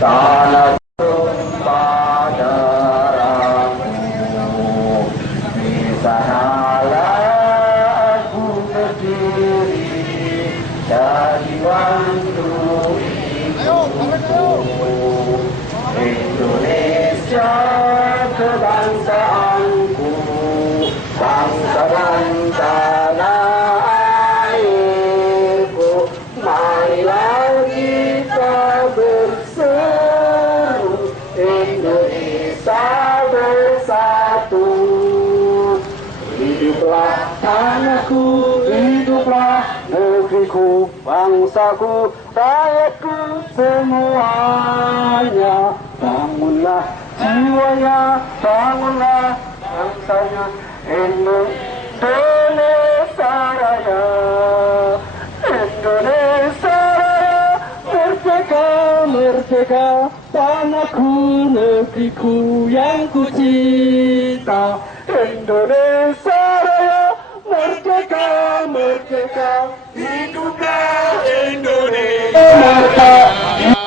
tanah pada darahmu, di sanalah aku berdiri dari waktu hidupku. Indonesia kebangsaanku, bangsa dan tanah airku, marilah kita berseru, Indonesia bersatu. Hiduplah tanahku, hiduplah negeriku, bangsaku, rakyatku semuanya. Bangunlah jiwanya, bangunlah bangsanya, Indonesia Raya, Indonesia Raya, merdeka, merdeka, tanahku, negeriku yang ku cinta. Indonesia Raya, merdeka, merdeka, hiduplah Indonesia Raya,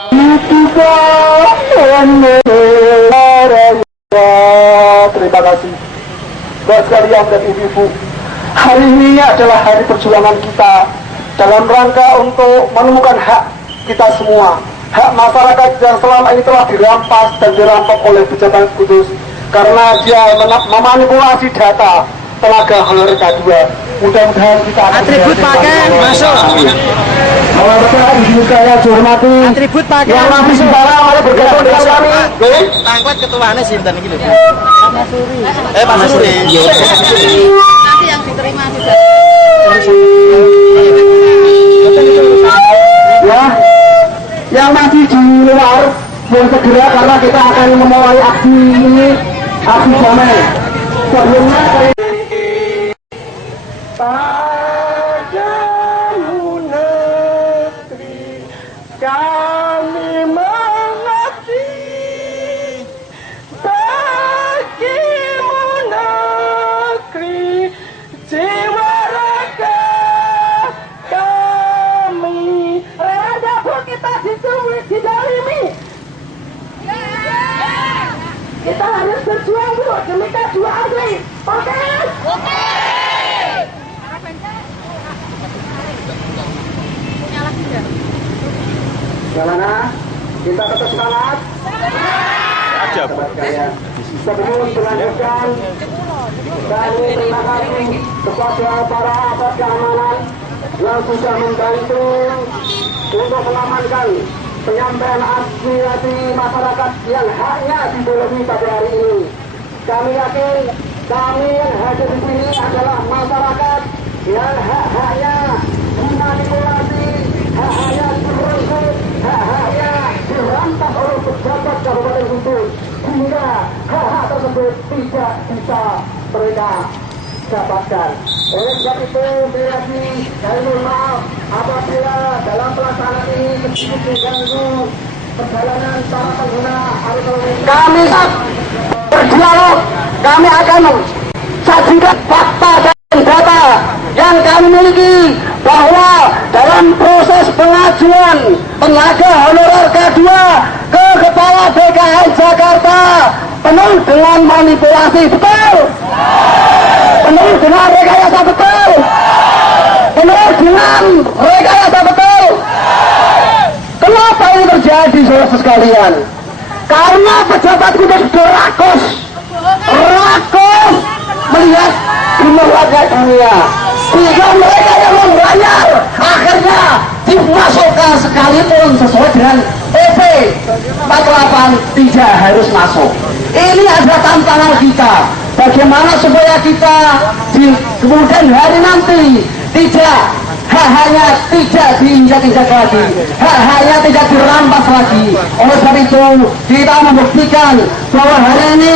hiduplah Indonesia Raya. Terima kasih buat sekalian dan ibu-ibu. Hari ini adalah hari perjuangan kita dalam rangka untuk menemukan hak kita semua, hak masyarakat yang selama ini telah dirampas dan dirampok oleh pejabat kudus karena dia memanipulasi data tenaga honorer K2. Mudah-mudahan kita atribut pakaian masuk. Kalau ibu saya hormati atribut pakaian yang masih sementara mari bergabung dengan kami. Tangkut ketuanya sinten iki lho. Pak Suri. Pak Suri. Nanti yang diterima juga. Ya, yang masih di luar mohon segera karena kita akan memulai aksi ini, aksi damai. Sebelumnya padamu negeri kami mengabdi, bagimu negeri jiwa raga kami. Raja pun kita didalimi. Kita harus berjuang dulu demi K2 asli. Oke? Oke. Bagaimana? Kita tetap semangat. Sebelum dilanjutkan, kami terima kasih kepada para aparat keamanan yang sudah membantu untuk mengamankan penyampaian aspirasi masyarakat yang haknya didolimi pada hari ini. Kami yakin kami yang hadir di sini adalah masyarakat yang hak-haknya dimanipulasi, hak-haknya dirusak, hak-haknya dirampas oleh pejabat Kabupaten Kudus, hingga hak-hak tersebut tidak bisa mereka dapatkan. Oleh sebab itu, saya mohon maaf apabila dalam pelaksanaan ini sedikit mengganggu perjalanan para pengguna arus lalu lintas. Kami berdialog, kami akan sajikan fakta dan data yang kami miliki bahwa dalam proses pengajuan tenaga honorer K2 ke Kepala BKN Jakarta penuh dengan manipulasi, betul? Penuh dengan rekayasa, betul? Penuh dengan rekayasa, betul? Kenapa ini terjadi, saudara sekalian? Karena pejabat kudus rakus melihat dunia dunia, sehingga mereka yang membayar akhirnya dimasukkan sekalipun sesuai dengan EP 48 tidak harus masuk. Ini adalah tantangan kita, bagaimana supaya kita di kemudian hari nanti tidak hak-haknya tidak diinjak-injak lagi, hak-haknya tidak dirampas lagi. Oleh sebab itu kita membuktikan bahwa hari ini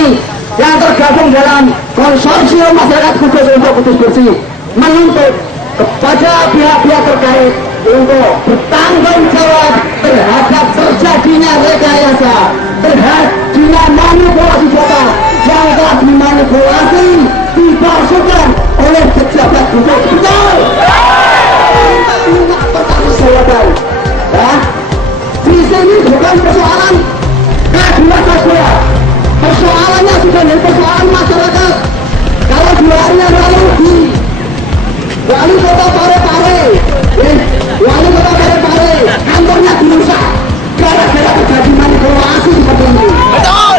yang tergabung dalam konsorsium masyarakat kudus untuk Kudus Bersih menuntut kepada pihak-pihak terkait untuk bertanggung jawab terhadap terjadinya rekayasa, terhadap manipulasi data yang telah dimanipulasi, dipalsukan oleh pejabat kudus. Betul? Pertama saya tahu, ya, visi ini bukan persoalan keadilan sosial. Persoalannya sudah menjadi persoalan masyarakat. Kalau 2 hari yang lalu di wali kota Parepare, kantornya dirusak gara-gara terjadi manipulasi seperti ini. Betul.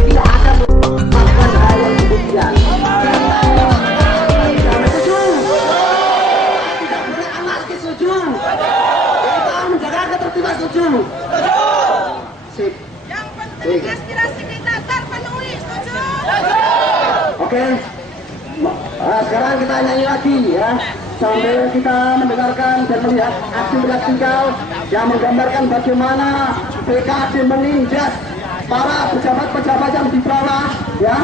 Tidak akan melakukan hal yang demikian. Tidak boleh anarkis, setuju. Kita menjaga ketertiban, setuju. Sip. Yang penting aspirasi kita terpenuhi, setuju. Oke. Nah, sekarang kita nyanyi lagi ya, sambil kita mendengarkan dan melihat aksi praktikal yang menggambarkan bagaimana PKB menindas para pejabat-pejabat yang di bawah ya,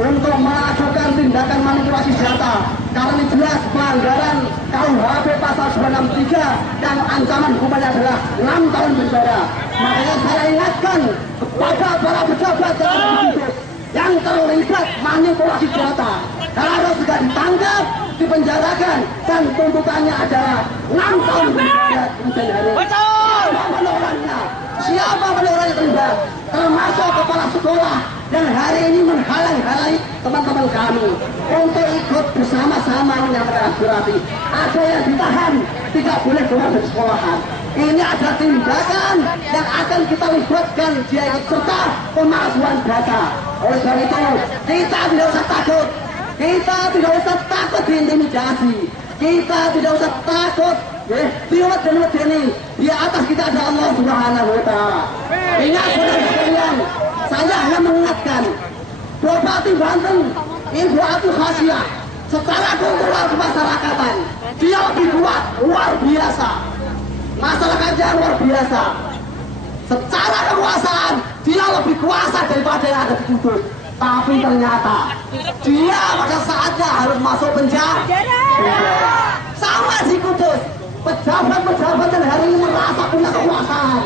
untuk melakukan tindakan manipulasi data. Karena ini jelas pelanggaran KUHP pasal 963 yang ancaman hukumannya adalah 6 tahun penjara. Makanya saya ingatkan kepada para pejabat yang terlibat manipulasi data, harus juga ditangkap, dipenjarakan, dan tuntutannya adalah 6 tahun penjara. Betul. Siapa penorangnya terlibat? Termasuk kepala sekolah yang hari ini menghalang-halangi teman-teman kami untuk ikut bersama-sama menyampaikan aspirasi. Ada yang ditahan, tidak boleh keluar dari sekolahan. Ini ada tindakan yang akan kita libatkan dia ikut serta pemalsuan data. Oleh sebab itu, kita tidak usah takut. Kita tidak usah takut diintimidasi. Kita tidak usah takut diulat dan ini. Di atas kita ada Allah Subhanahu wa Ta'ala. Ingat saudara sekalian, saya hanya mengingatkan Bupati Banten, Ibu Atul Khasiah, secara kultural kemasyarakatan dia lebih kuat, luar biasa. Masyarakatnya luar biasa. Secara kekuasaan dia lebih kuasa daripada yang ada di Kudus. Tapi ternyata dia pada saatnya harus masuk penjara. Sama di Kudus, pejabat-pejabat yang hari ini merasa punya kekuasaan,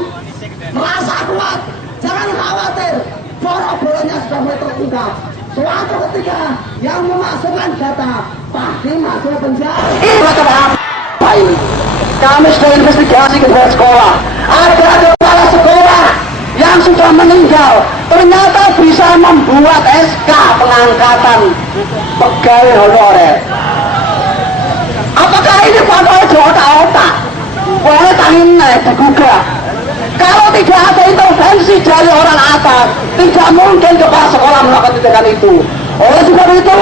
merasa kuat. Jangan khawatir, borok-boroknya sudah mulai terungkap. Suatu ketika yang memasukkan data pasti masuk penjara. Apa ini? Kami sudah investigasi ke sekolah. Ada kepala sekolah yang sudah meninggal, ternyata bisa membuat SK pengangkatan pegawai honorer. Apakah ini pakai otak-otak? Boleh tanginnya digugah. Kalau tidak ada intervensi dari orang atas, tidak mungkin kepala sekolah melakukan tindakan itu. Oleh sebab itu,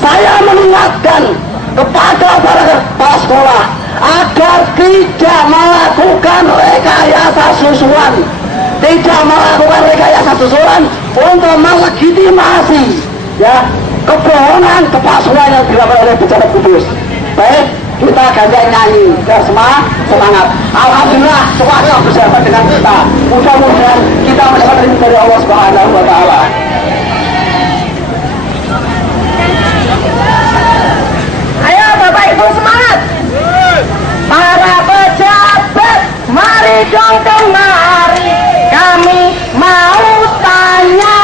saya mengingatkan kepada para kepala sekolah agar tidak melakukan rekayasa susulan, tidak melakukan rekayasa susulan untuk melegitimasi ya kebohongan kepalsuan yang dilakukan oleh pejabat Kudus. Baik, kita gantian nyanyi biar semangat. Alhamdulillah semuanya bersahabat dengan kita. Mudah-mudahan kita mendapat rezeki dari Allah Subhanahu wa Ta'ala. Ayo Bapak Ibu semangat. Para pejabat, mari dong kemari, kami mau tanya.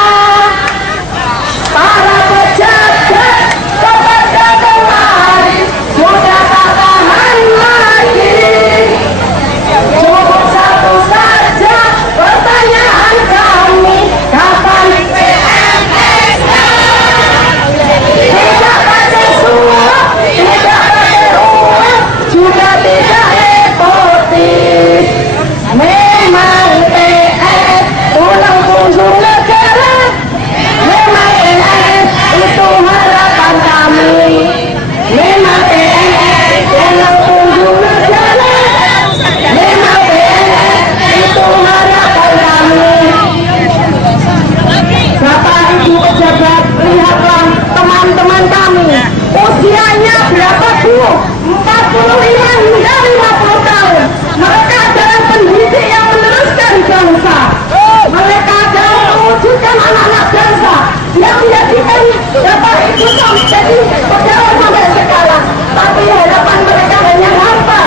Para pejabat, cepat dong kemari, sudah tak tahan lagi. Cukup satu saja pertanyaan kami, kapan PNS-nya? Tidak pakai suap, tidak pakai uang, juga tidak nepotis. Memang PNS tulang punggung negara. Memang PNS itu harapan kami. Memang PNS tulang punggung negara. Memang PNS itu harapan kami. Bapak Ibu pejabat, lihatlah teman-teman kami. Usianya berapa Bu? 45 hingga 50 tahun. Mereka adalah pendidik yang meneruskan bangsa. Mereka adalah mewujudkan anak-anak bangsa yang menjadikan Bapak Ibu jadi pegawai sampai sekarang. Tapi harapan mereka hanya hampa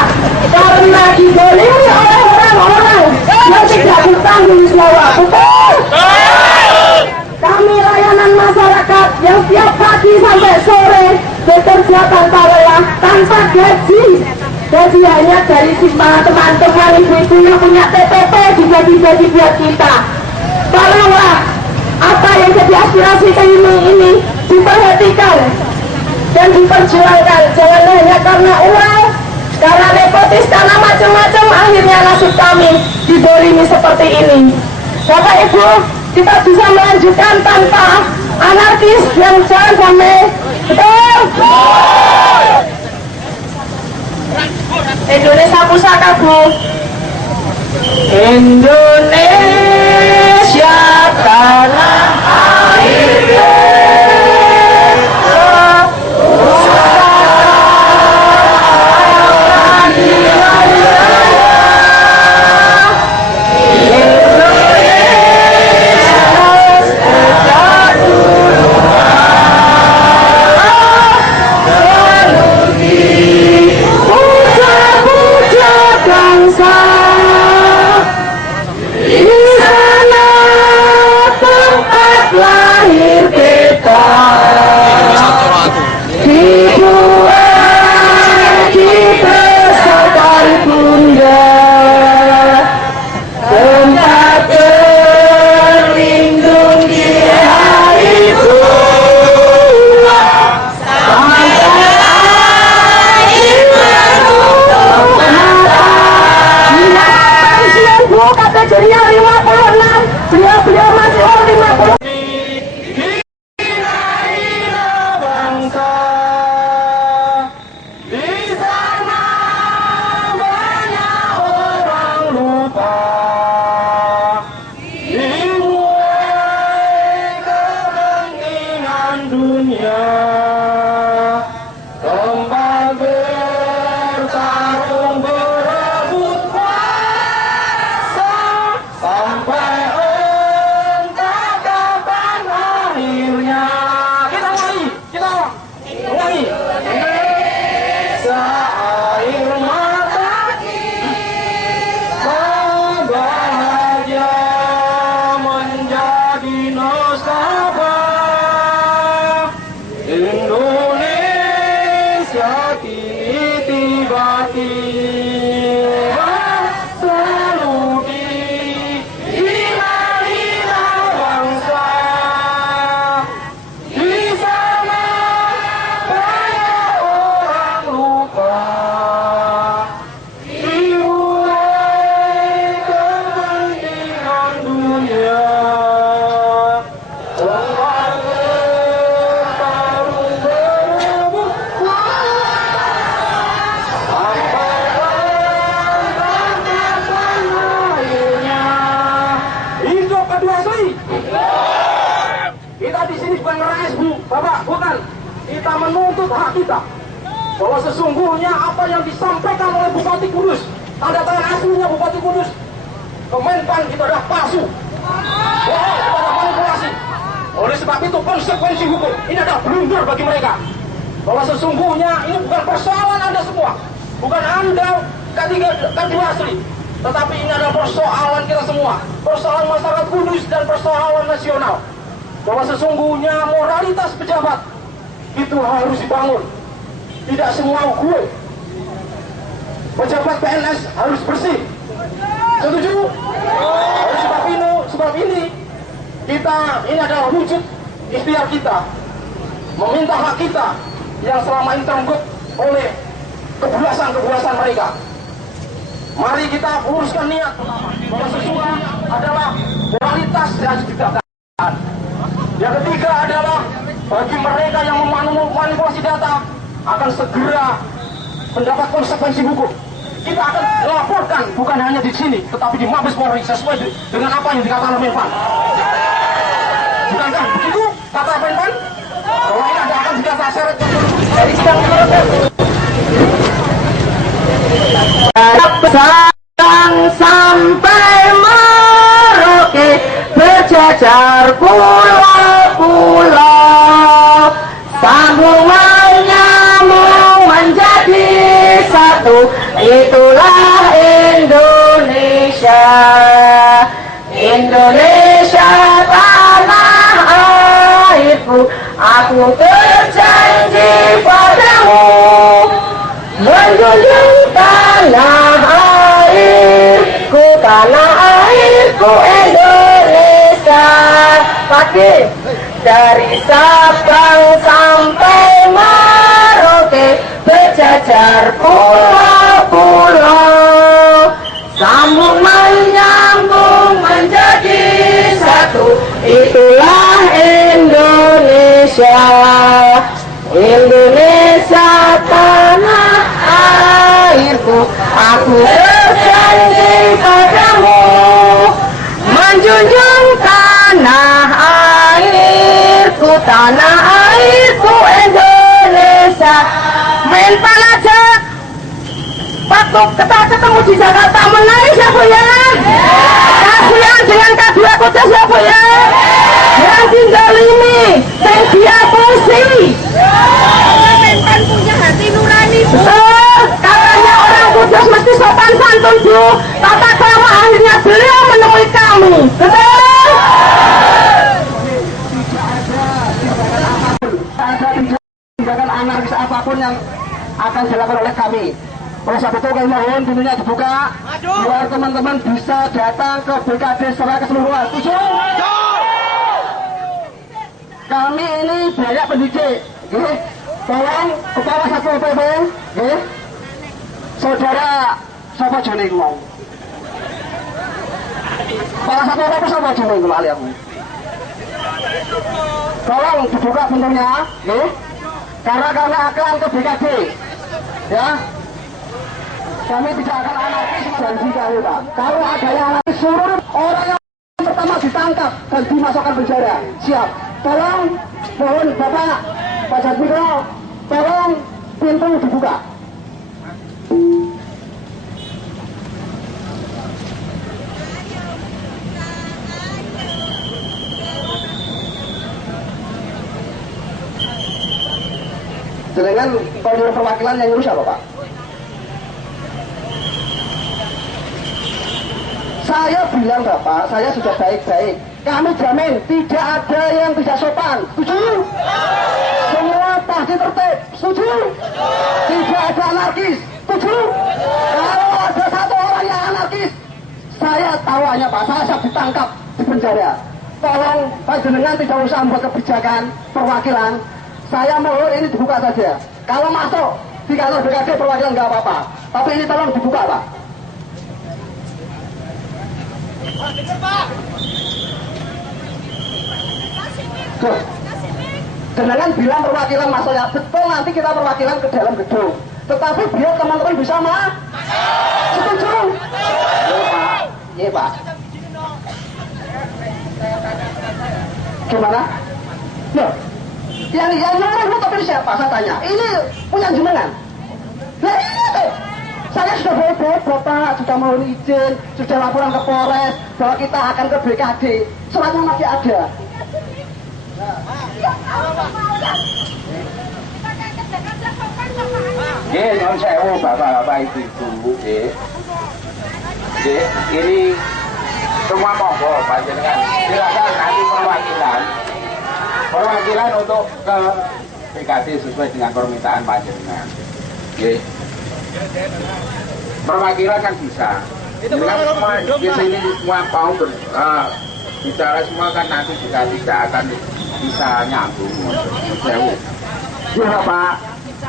karena dizalimi oleh orang-orang yang tidak bertanggung jawab. Betul? Kami layanan masyarakat yang tiap pagi sampai sore bekerja tanpa lelah, tanpa gaji, Jadi hanya dari teman-teman ibu-ibu yang punya TPP dibagi-bagi buat kita. Tolonglah apa yang jadi aspirasi ini diperhatikan dan diperjuangkan. Jangan hanya karena uang, karena nepotis, karena macam-macam, akhirnya nasib kami didolimi seperti ini. Bapak Ibu, kita bisa melanjutkan tanpa anarkis dan jangan sampai betul. Indonesia Pusaka, Bu. Indonesia tanah air bahwa sesungguhnya apa yang disampaikan oleh Bupati Kudus, tanda tangan aslinya Bupati Kudus, Kemenpan itu adalah palsu, bohong, itu adalah manipulasi. Oleh sebab itu konsekuensi hukum ini adalah blunder bagi mereka. Bahwa sesungguhnya ini bukan persoalan Anda semua, bukan Anda kedua asli, tetapi ini adalah persoalan kita semua, persoalan masyarakat Kudus dan persoalan nasional. Bahwa sesungguhnya moralitas pejabat itu harus dibangun. Tidak semua gue pejabat PNS harus bersih. Setuju? Oleh sebab ini kita, ini adalah wujud ikhtiar kita meminta hak kita yang selama ini terenggut oleh kebulasan mereka. Mari kita luruskan niat bahwa sesungguhnya adalah moralitas yang harus ditegakkan. Yang ketiga adalah bagi mereka yang memanipulasi data akan segera mendapat konsekuensi hukum. Kita akan laporkan bukan hanya di sini, tetapi di Mabes Polri sesuai dengan apa yang dikatakan Menpan. Bukankah begitu kata Menpan? Bahwa ini ada akan dikata seret dari sidang sampai Merauke berjajar pulau-pulau, sambungan nyambung menjadi satu, itulah Indonesia. Indonesia tanah airku, aku berjanji padamu menjunjung tanah airku, tanah airku Indonesia. Pagi dari Sabang sampai Merauke, berjajar pulau-pulau, sambung menyambung menjadi satu. Itulah Indonesia, Indonesia tanah airku. Aku berjanji padamu menjunjung tanah airku, tanah airku Indonesia. Main palajak waktu kita ketemu di Jakarta menangis ya Bu ya. Kasihan dengan kedua kota ya Bu ya. Yang tinggal ini dan dia fungsi. Mentan punya hati nurani, Bu. Betul, katanya orang Kudus mesti sopan santun Bu. Tata krama akhirnya beliau menemui kami. Betul. Ada tindakan anarkis apapun yang akan dilakukan oleh kami. Oleh sebab itu kami mohon pintunya dibuka biar teman-teman bisa datang ke BKD secara keseluruhan. Setuju? Kami ini banyak pendidik, okay? Tolong kepala satu OPP, okay? Saudara siapa jenis itu mau? Kepala satu OPP siapa jenis itu lali aku? Tolong dibuka pintunya, okay? Karena kami akan ke BKD, ya. Kami tidak akan anarkis dan dikali, Pak. Kalau ada yang anarkis, seluruh orang yang pertama ditangkap dan dimasukkan penjara. Siap. Tolong, mohon Bapak, Pak Jatmiko, tolong pintu dibuka. Dengan koridor perwakilan yang nyuruh siapa, Pak? Saya bilang Bapak, saya sudah baik-baik. Kami jamin tidak ada yang tidak sopan. Setuju? Semua pasti tertib. Setuju? Tidak ada anarkis. Setuju? Kalau ada satu orang yang anarkis, saya tahu hanya Pak, saya siap ditangkap di penjara. Tolong Pak Jenengan tidak usah membuat kebijakan perwakilan. Saya mohon ini dibuka saja. Kalau masuk di kantor BKD perwakilan nggak apa-apa. Tapi ini tolong dibuka, Pak. Tuh, Jenengan bilang perwakilan masuknya betul, nanti kita perwakilan ke dalam gedung. Tetapi biar teman-teman bisa setuju? Iya Pak, iya Pak. Gimana? Loh, yang nyuruh tapi siapa? Saya tanya. Ini punya jenengan. Nah ini tuh. Saya sudah bawa Bapak, sudah mohon izin, sudah laporan ke Polres bahwa kita akan ke BKD. Suratnya masih ada. Nggih, nyuwun sewu Bapak-bapak Ibu-ibu, nggih. Nggih, ini semua monggo panjenengan. Silakan nanti perwakilan untuk ke BKD sesuai dengan permintaan panjenengan. Nggih. Perwakilan kan bisa. Dengan semua di sini semua mau bicara semua kan nanti juga tidak akan bisa nyambung. Ya Pak,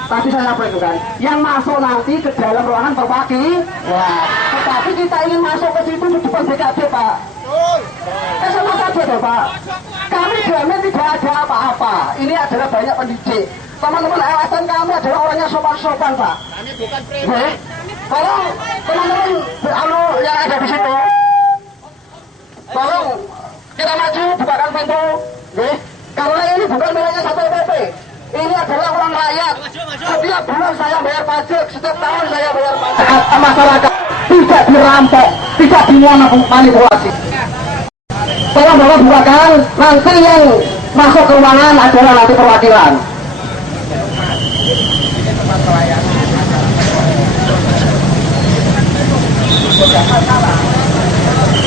tadi saya apa itu kan? Yang masuk nanti ke dalam ruangan perwakilan. Wah, tetapi kita ingin masuk ke situ di depan BKD Pak. Sama saja deh Pak. Kami jamin tidak ada apa-apa. Ini adalah banyak pendidik. Teman-teman LSM kami adalah orangnya sopan-sopan Pak. Kami bukan preman. Tolong teman-teman yang ada di situ. Tolong kita maju, bukakan pintu. Karena ini bukan miliknya satu PP. Ini adalah uang rakyat. Setiap bulan saya bayar pajak, setiap tahun saya bayar pajak. Masyarakat tidak dirampok, tidak dimanipulasi. Tolong bapak bukakan, nanti yang masuk ke ruangan adalah nanti perwakilan.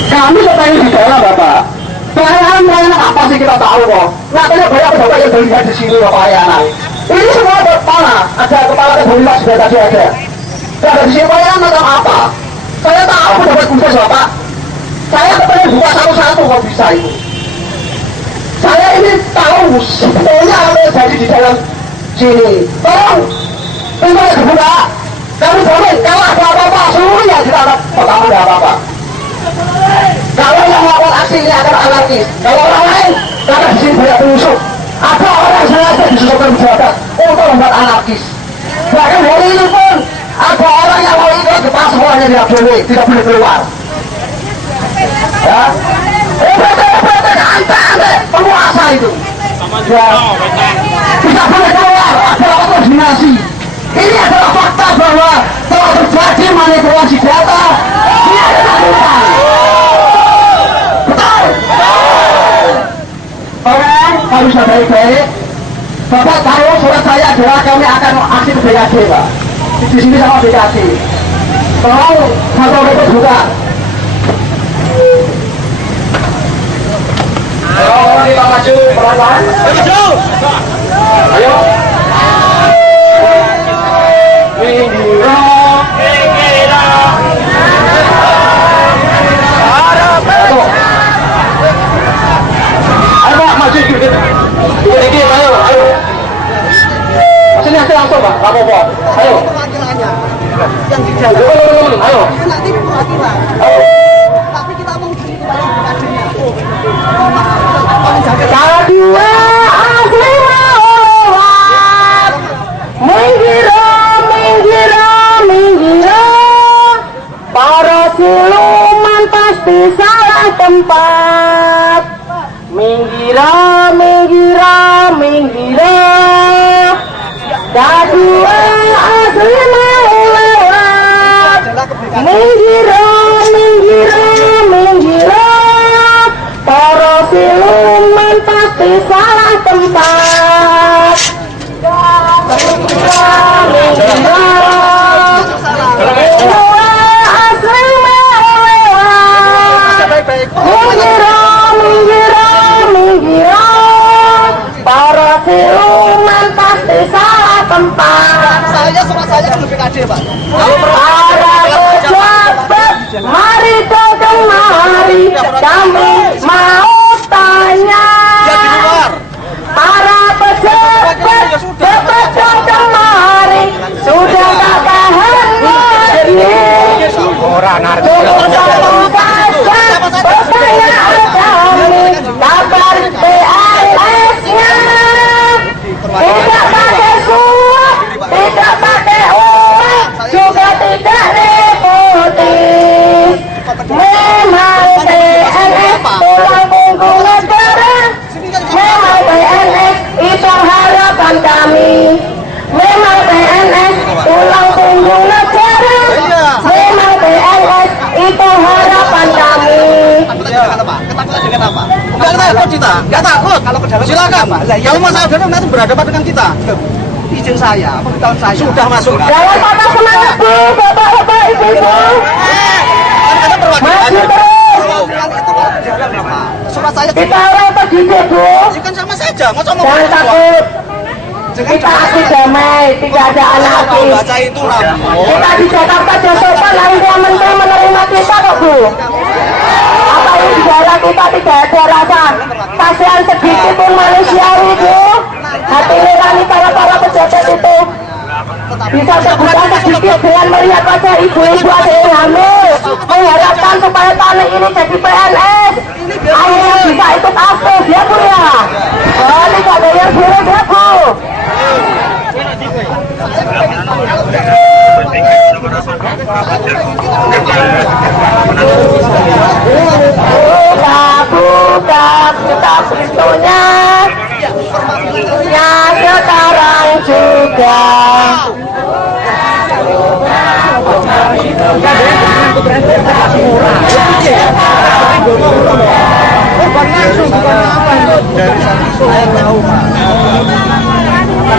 Kami seperti di dalam Bapak. Pelayanan apa sih kita tahu kok. Katanya banyak Bapak yang berlihat di sini Bapak pelayanan. Ini semua mana? Ada kepala komunitas sudah tadi ada. Dapat disimpan atau apa? Saya tahu dapat khusus Bapak. Saya kepengen buka satu-satu kalau bisa itu. Saya ini tahu sebetulnya apa yang jadi di dalam sini. Tolong, pintunya dibuka. Kami jamin kalau ada apa-apa seluruh yang tidak ada pertama ada apa-apa. Kalau yang melakukan aksi ini akan anarkis. Kalau orang lain, karena di sini banyak penyusup. Ada orang sengaja disusupkan pejabat untuk membuat anarkis. Bahkan hari ini pun ada orang yang mau ikut ke semuanya tidak boleh keluar. Ya, ante penguasa itu. Ya, tidak boleh keluar. Ada koordinasi. Ini adalah fakta bahwa telah terjadi manipulasi data. Ini adalah bukan. Betul. Orang harus baik-baik. Bapak tahu surat saya adalah kami akan aksi ke BKD, Pak. Di sini sama BKD. Tolong satu itu buka. Ayo, kita maju pelan-pelan. Ayo. Ayo Pak, maju sedikit. Sedikit, ayo. Sini langsung Pak, nggak apa-apa. Ayo. Yang di jalan. Ayo. Nanti perwakilan. Ayo. Tapi kita mau beri kepada bupatinya. Kadua asli mawar, menggira, para siluman pasti salah tempat. Menggira, kadua asli mawar, menggira, para siluman pasti salah tempat. Menggira, para siluman pasti salah tempat. Surat saya ke BKD, Pak. Para pejabat, mari datang mari, kami mau tanya. Para pejabat, cepat datang mari, sudah tak tahan lagi. Cukup satu saja pertanyaan kami, kabar PNS-nya. Tidak pakai suap, tidak pakai uang, juga tidak nepotis. Memang PNS tulang punggung negara. Memang PNS itu harapan kami. Memang PNS tulang punggung negara. Memang PNS itu harapan kami. Ketakutan dengan apa? Enggak takut kita, enggak takut. Kalau ke dalam silakan. Kalau masalah dalam nanti berhadapan dengan kita. Izin saya, pemberitahuan saya. Sudah masuk. Jangan patah semangat Bu, Bapak-bapak, Ibu-ibu. Maju terus. Surat saya Kita orang terdidik Bu. kan sama saja. Masa mau Jangan takut. Kita aksi damai, tidak ada anarkis. baca itu lah. Kita di Jakarta Josopan harusnya menteri menerima kita kok Bu. Apa yang di dalam kita tidak ada rasa kasihan sedikit pun manusiawi Bu. Hati nurani para pejabat itu bisa terbuka sedikit dengan melihat wajah ibu-ibu ada yang hamil, mengharapkan supaya tanah ini jadi PNS. Akhirnya bisa ikut aktif ya Bu ya. Oh, ini gak ada yang buruk ya Bu. Buka pintunya. Ya sekarang juga.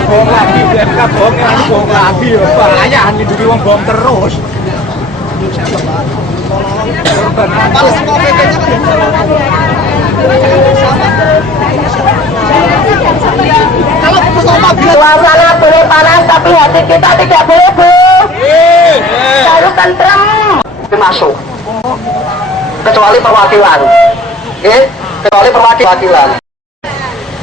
Bohong lagi, bahaya ngiduri wong bohong terus. Suasana boleh panas tapi hati kita tidak boleh Bu. kecuali perwakilan. Kecuali perwakilan.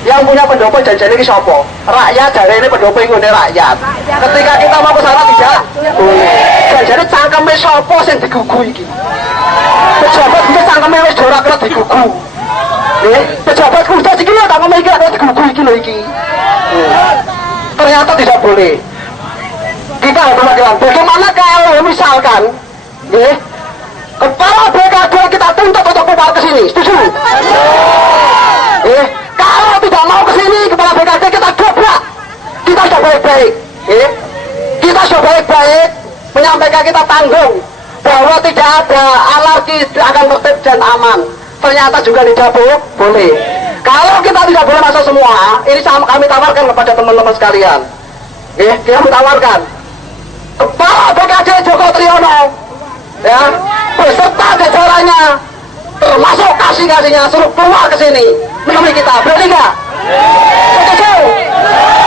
Yang punya pendopo janjian ini siapa? Rakyat, dari ini pendopo ini rakyat. Ketika kita mau ke sana tidak boleh. Janjian ini cangkeme siapa yang digugu ini? Pejabat ini cangkeme wis dorak kena digugu. Pejabat kuda iki lho cangkeme iki kena digugu iki lho iki. Ternyata tidak boleh. Kita harus perwakilan. Bagaimana kalau misalkan kepala BKD kita tuntut untuk keluar ke sini, setuju? Kalau tidak mau ke sini kepala BKD kita dobrak. Kita sudah baik-baik, kita sudah baik-baik menyampaikan kita tanggung bahwa tidak ada anarki, akan tertib dan aman. Ternyata juga tidak boleh. Kalau kita tidak boleh masuk semua, ini kami tawarkan kepada teman-teman sekalian. Kami tawarkan kepala BKD Joko Triyono, ya, beserta jajarannya, termasuk kasih-kasihnya, suruh keluar ke sini menemui kita. Berani nggak? Setuju?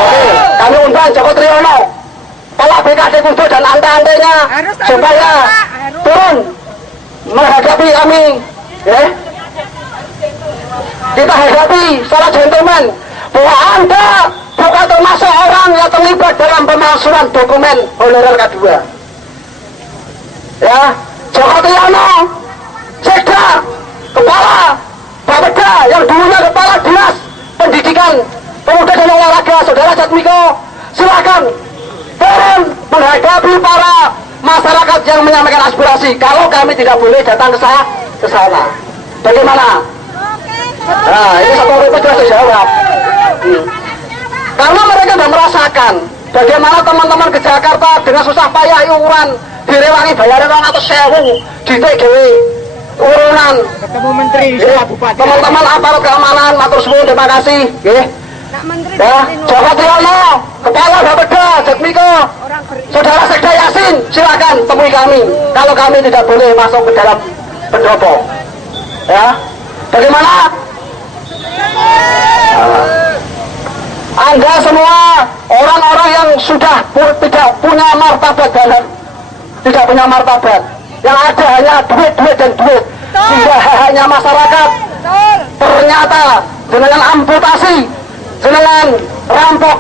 Oke, kami undang Joko Triyono, kepala BKD Kudo dan ante-antenya supaya turun menghadapi kami. Kita hadapi secara gentleman bahwa Anda bukan termasuk orang yang terlibat dalam pemalsuan dokumen honorer K2. Ya, Joko Triyono, Sekda, Kepala Bapeda yang dulunya Kepala Dinas Pendidikan Pemuda dan Olahraga, Saudara Jatmiko, silakan turun menghadapi para masyarakat yang menyampaikan aspirasi. Kalau kami tidak boleh datang ke sana, bagaimana? Nah, ini satu orang itu sudah dijawab. Karena mereka sudah merasakan bagaimana teman-teman ke Jakarta dengan susah payah iuran direwangi bayaran 200.000 di TGW urunan. Ketemu menteri, bupati. Teman-teman aparat keamanan, matur suwun, terima kasih. Ya, Joko Triyono, Kepala Bapeda, Jatmiko, Saudara Sekda Yasin, silakan temui kami. Kalau kami tidak boleh masuk ke dalam pendopo. Ya, bagaimana? Anda semua orang-orang yang sudah tidak punya martabat dan tidak punya martabat, yang ada hanya duit dan duit, sehingga hanya masyarakat ternyata dengan amputasi, dengan rampok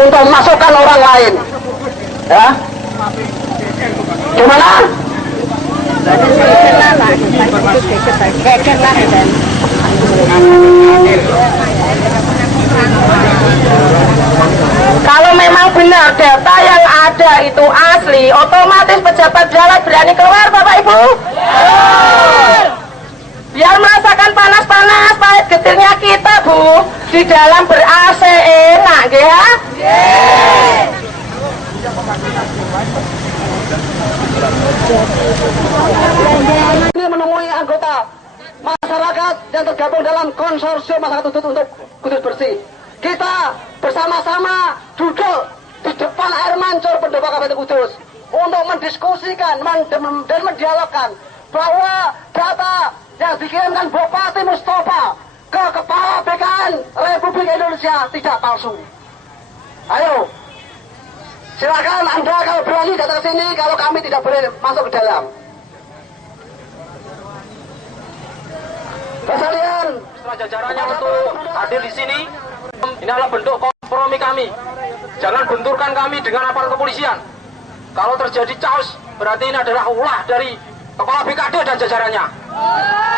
untuk memasukkan orang lain. Ya, gimana? Kalau memang benar data yang ada itu asli, otomatis pejabat jalan berani keluar, Bapak Ibu. Biar merasakan panas-panas, pahit getirnya kita, Bu. Di dalam ber-AC enak, ya? Ini menemui anggota masyarakat yang tergabung dalam konsorsium masyarakat untuk Kudus Bersih. Kita bersama-sama duduk di depan air mancur pendopo Kabupaten Kudus untuk mendiskusikan dan mendialogkan bahwa data yang dikirimkan Bupati Mustafa ke Kepala BKN Republik Indonesia tidak palsu. Ayo, silakan Anda kalau berani datang ke sini, kalau kami tidak boleh masuk ke dalam. Sekalian, setelah jajarannya untuk hadir di sini, ini adalah bentuk kompromi kami. Jangan benturkan kami dengan aparat kepolisian. Kalau terjadi chaos, berarti ini adalah ulah dari Kepala BKD dan jajarannya.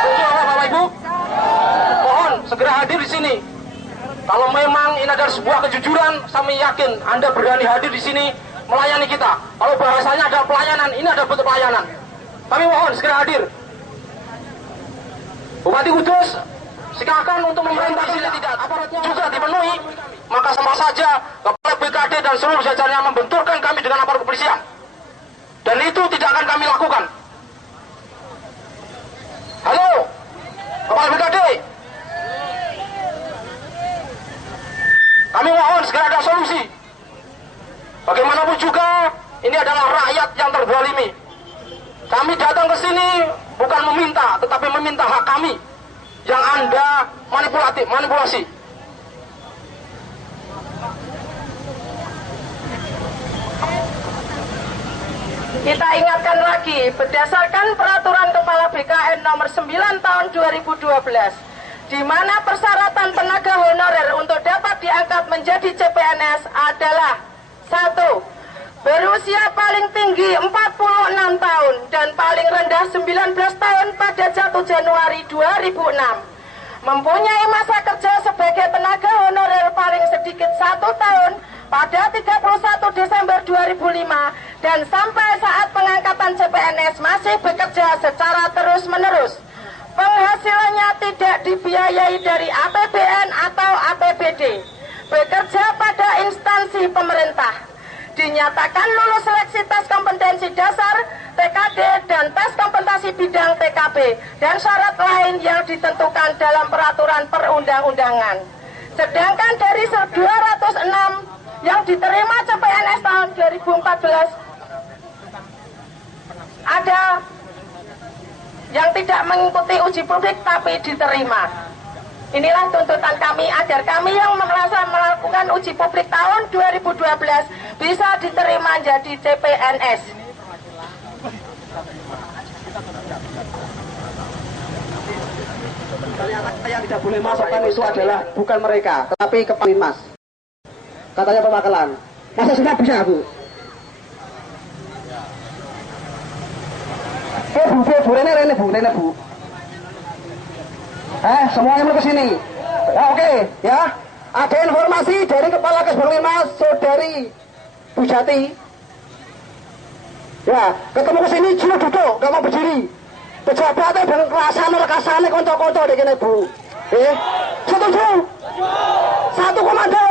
Setuju Bapak Ibu? Mohon segera hadir di sini. Kalau memang ini adalah sebuah kejujuran, kami yakin Anda berani hadir di sini melayani kita. Kalau bahasanya ada pelayanan, ini ada bentuk pelayanan. Kami mohon segera hadir. Bupati Kudus, silakan untuk memerintah sini tidak aparatnya juga dipenuhi, maka sama saja Kepala BKD dan seluruh jajarannya membenturkan kami dengan aparat kepolisian. Dan itu tidak akan kami lakukan. Halo, Kepala BKD. Kami mohon segera ada solusi. Bagaimanapun juga, ini adalah rakyat yang terzalimi. Kami datang ke sini bukan meminta, tetapi meminta hak kami yang Anda manipulasi. Kita ingatkan lagi, berdasarkan Peraturan Kepala BKN nomor 9 tahun 2012, di mana persyaratan tenaga honorer untuk dapat diangkat menjadi CPNS adalah 1. Berusia paling tinggi 46 tahun dan paling rendah 19 tahun pada 1 Januari 2006. Mempunyai masa kerja sebagai tenaga honorer paling sedikit 1 tahun pada 31 Desember 2005 dan sampai saat pengangkatan CPNS masih bekerja secara terus-menerus. Penghasilannya tidak dibiayai dari APBN atau APBD. Bekerja pada instansi pemerintah. Dinyatakan lulus seleksi tes kompetensi dasar, TKD, dan tes kompetisi bidang TKB, dan syarat lain yang ditentukan dalam peraturan perundang-undangan. Sedangkan dari 206 yang diterima CPNS tahun 2014, ada yang tidak mengikuti uji publik tapi diterima. Inilah tuntutan kami agar kami yang merasa melakukan uji publik tahun 2012 bisa diterima jadi CPNS. Yang tidak boleh masukkan itu adalah bukan mereka, tetapi Kepala Binmas. Katanya pemakalan. Masa sudah bisa, Bu? Bu, Rene, Bu. Semuanya mau ke sini. Ya, oke, ya. Ada informasi dari Kepala Kesbang 5, Saudari Bujati. Ya, ketemu ke sini, cuma duduk, gak mau berdiri. Pejabatnya dan rasanya konco-konco deh kene, Bu. Setuju? Satu komando.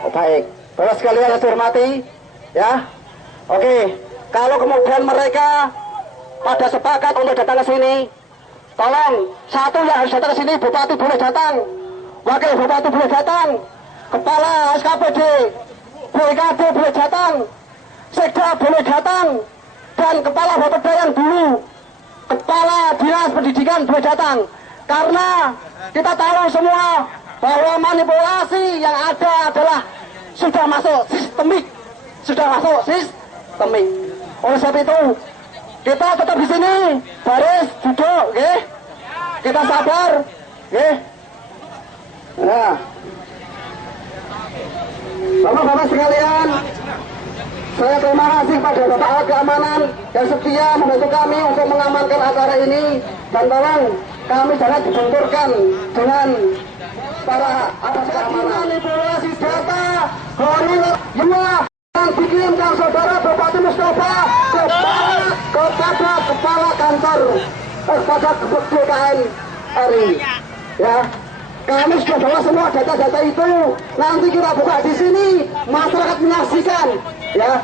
Oh, baik. Bapak sekalian yang saya hormati, ya. Oke, kalau kemudian mereka pada sepakat untuk datang ke sini, tolong satu yang harus datang ke sini, Bupati boleh datang, Wakil Bupati boleh datang, Kepala SKPD, BKD boleh datang, Sekda boleh datang, dan Kepala Bapeda yang dulu, Kepala Dinas Pendidikan boleh datang. Karena kita tahu semua bahwa manipulasi yang ada adalah sudah masuk sistemik. Oleh sebab itu, kita tetap di sini, baris, duduk, okay? Kita sabar, okay? Nah, Bapak-bapak sekalian, saya terima kasih pada Bapak Keamanan yang setia membantu kami untuk mengamankan acara ini, dan tolong kami jangan dibenturkan dengan para aparat keamanan. Manipulasi data, honorer, yang dikirimkan saudara Bupati Mustafa kepada Kepala Kantor kepada BKN RI, ya. Kami sudah bawa semua data-data itu. Nanti kita buka di sini, masyarakat menyaksikan, ya,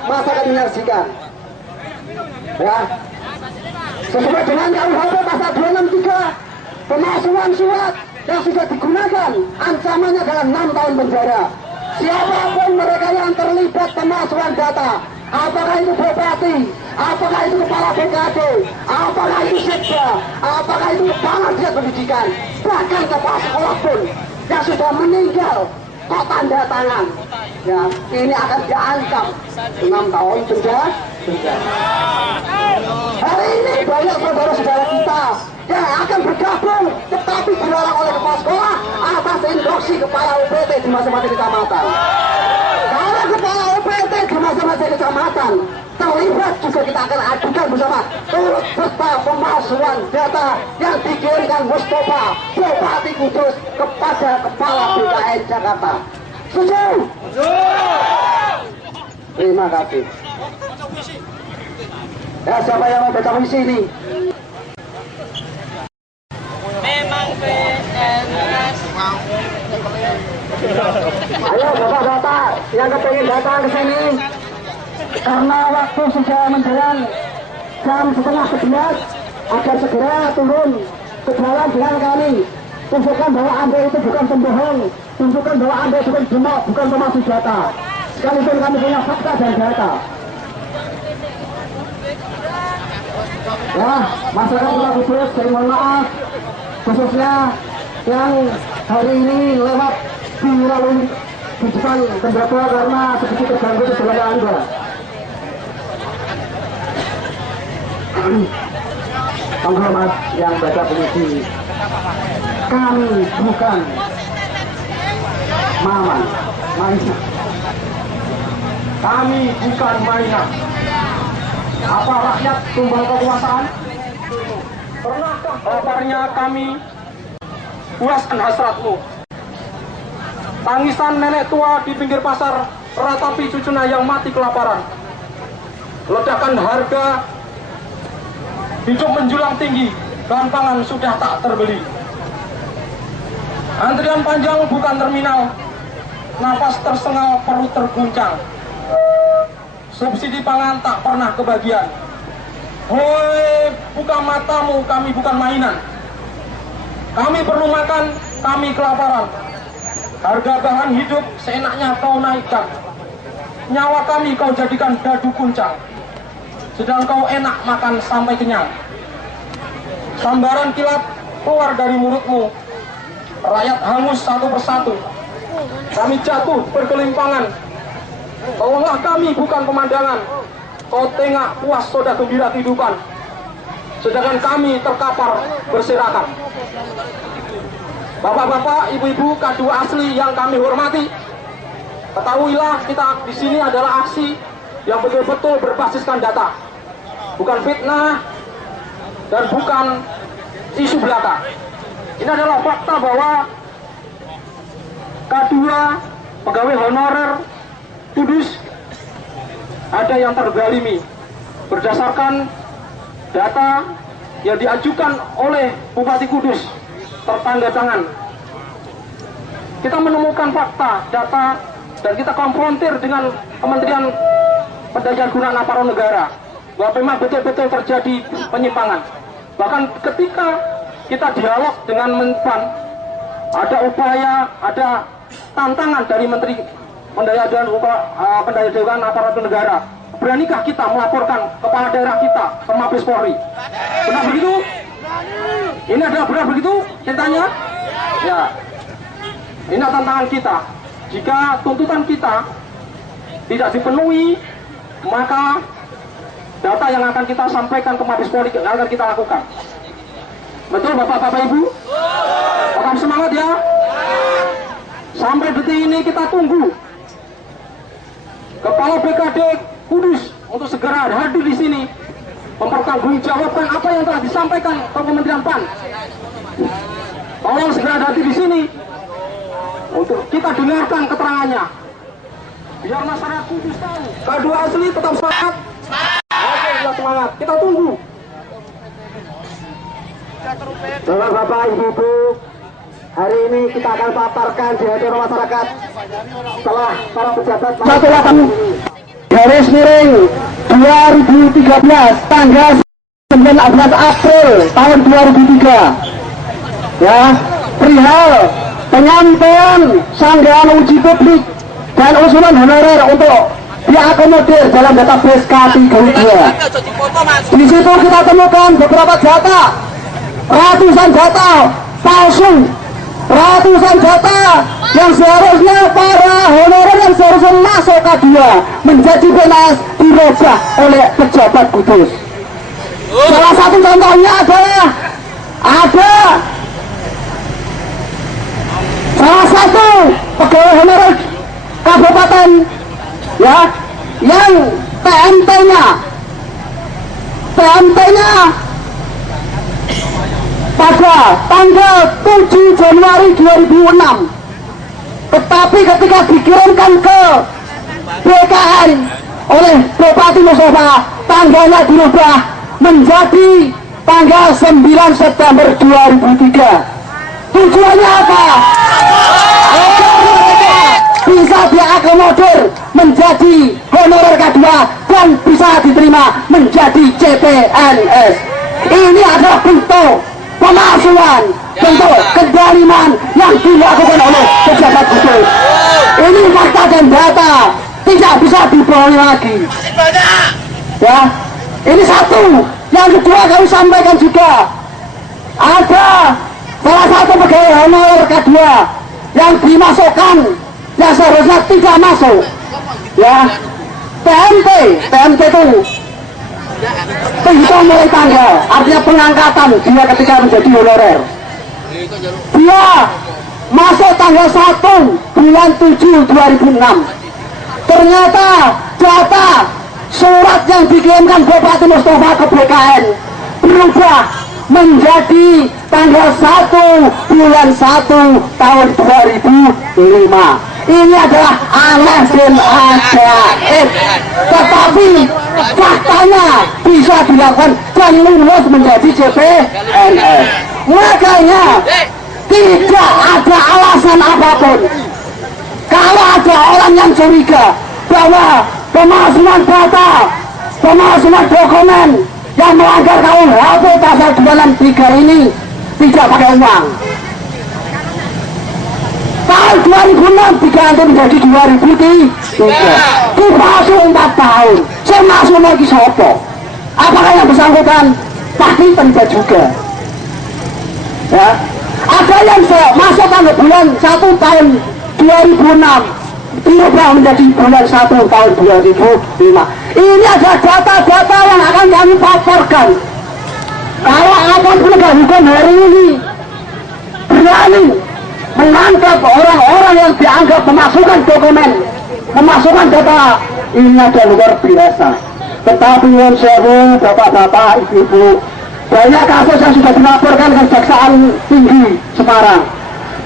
ya. Sesuai dengan KUHP pasal 263, pemalsuan surat yang sudah digunakan, ancamannya adalah 6 tahun penjara. Siapapun mereka yang terlibat pemalsuan data, apakah itu bupati, apakah itu kepala BKD, apakah itu sekda, apakah itu kepala dinas pendidikan, bahkan kepala sekolah pun yang sudah meninggal, kok tanda tangan, ya, ini akan diancam 6 tahun penjara. Hari ini banyak saudara-saudara kita yang akan bergabung, tetapi dilarang oleh kepala sekolah atas instruksi kepala UPT di masing-masing kecamatan. Kalau kepala UPT di masing-masing kecamatan terlibat, juga kita akan adukan bersama turut serta pemalsuan data yang dikirimkan Mustafa Bupati Kudus kepada Kepala BKN Jakarta. Setuju? Terima kasih. Ya, siapa yang mau baca puisi ini? Memang PNS. Ayo bapak-bapak yang kepingin datang ke sini, karena waktu sudah menjelang jam 10:30, agar segera turun ke jalan dengan kami. Tunjukkan bahwa Anda itu bukan pembohong, tunjukkan bahwa Anda itu bukan pemalsu data. Sekalipun kami punya fakta dan data. Ya, masyarakat Kota Kudus, saya mohon maaf, khususnya yang hari ini lewat di lalu di depan tembakau karena sedikit terganggu di sebelah Anda. Penghormat yang baca puisi, kami bukan Maman, mainan. Kami bukan mainan. Apa rakyat tumbal kekuasaan? Pernahkah kabarnya kami puaskan hasratmu? Tangisan nenek tua di pinggir pasar meratapi cucunya yang mati kelaparan. Ledakan harga hidup menjulang tinggi, bahan pangan sudah tak terbeli. Antrian panjang bukan terminal, napas tersengal, perut terguncang. Subsidi pangan tak pernah kebagian. Hoi, buka matamu, kami bukan mainan. Kami perlu makan, kami kelaparan. Harga bahan hidup seenaknya kau naikkan. Nyawa kami kau jadikan dadu kuncang. Sedang kau enak makan sampai kenyang. Sambaran kilap keluar dari mulutmu. Rakyat hangus satu persatu. Kami jatuh berkelimpangan. Tolonglah kami bukan pemandangan. Kau tengah puas soda gembira kehidupan. Sedangkan kami terkapar berserakan. Bapak-bapak, ibu-ibu, K2 asli yang kami hormati, ketahuilah kita di sini adalah aksi yang betul-betul berbasiskan data, bukan fitnah dan bukan isu belaka. Ini adalah fakta bahwa K2 pegawai honorer Kudus ada yang terzalimi berdasarkan data yang diajukan oleh Bupati Kudus tertanda tangan. Kita menemukan fakta, data, dan kita konfrontir dengan Kementerian Pendayagunaan Aparatur Negara bahwa memang betul-betul terjadi penyimpangan. Bahkan ketika kita dialog dengan Menpan, ada upaya, ada tantangan dari Menteri Pendayaan Aparatur Negara. Beranikah kita melaporkan kepala daerah kita ke Mabes Polri? Benar begitu? Ini adalah benar begitu ceritanya? Ya. Ini tantangan kita. Jika tuntutan kita tidak dipenuhi, maka data yang akan kita sampaikan ke Mabes Polri akan kita lakukan. Betul Bapak-bapak Ibu? Tetap semangat ya. Sampai detik ini kita tunggu Kepala BKD Kudus untuk segera hadir di sini mempertanggungjawabkan apa yang telah disampaikan ke Kementerian PAN. Tolong segera hadir di sini untuk kita dengarkan keterangannya, biar masyarakat Kudus tahu. K2 asli tetap semangat. Oke, tetap semangat. Kita tunggu. Bapak-bapak, ibu-ibu, hari ini kita akan paparkan di hadapan masyarakat setelah para pejabat garis miring 2013 tanggal 19 April tahun 2003 ya, perihal penyampaian sanggahan uji publik dan usulan honorer untuk diakomodir dalam database K32. Di situ kita temukan beberapa data, ratusan data palsu, ratusan data yang seharusnya para honorer yang seharusnya masuk K2 menjadi PNS dirubah oleh pejabat Kudus. Salah satu contohnya adalah ada salah satu pegawai honorer kabupaten ya yang PMT-nya pada tanggal 7 Januari 2006, tetapi ketika dikirimkan ke BKN oleh Bupati Mustafa, tanggalnya dirubah menjadi tanggal 9 September 2003. Tujuannya apa? Agar mereka bisa diakomodir menjadi honorer K2 dan bisa diterima menjadi CPNS. Ini adalah bentuk pemalsuan, bentuk kedaliman yang dilakukan oleh pejabat Kudus. Ini fakta dan data, tidak bisa dibohongi lagi. Ya, ini satu. Yang kedua kami sampaikan juga, ada salah satu pegawai honorer K2 yang dimasukkan yang seharusnya tidak masuk. Ya, PMT itu penghitung mulai tanggal, artinya pengangkatan dia ketika menjadi honorer. Dia masuk tanggal 1 bulan 7 2006. Ternyata data surat yang dikirimkan Bupati Mustafa ke BKN berubah menjadi tanggal 1 bulan 1 tahun 2005. Ini adalah aneh dan ajaib, tetapi faktanya bisa dilakukan dan lulus menjadi CPNS. Makanya tidak ada alasan apapun kalau ada orang yang curiga bahwa pemalsuan data, pemalsuan dokumen yang melanggar KUHP pasal 263 ini tidak pakai uang. Tahun 2006 diganti menjadi 2003, dipalsu 4 tahun. Saya masuk lagi sopo. Apakah yang bersangkutan pasti terlibat juga? Ya, ada yang masuk pada bulan 1 tahun 2006 dirubah menjadi bulan 1 tahun 2005. Ini adalah data-data yang akan kami paparkan. Kalau aparat penegak hukum hari ini berani menangkap orang-orang yang dianggap memasukkan dokumen, memasukkan data, ini adalah luar biasa. Tetapi yang sewu, bapak-bapak, ibu-ibu, banyak kasus yang sudah dilaporkan ke Kejaksaan Tinggi Semarang,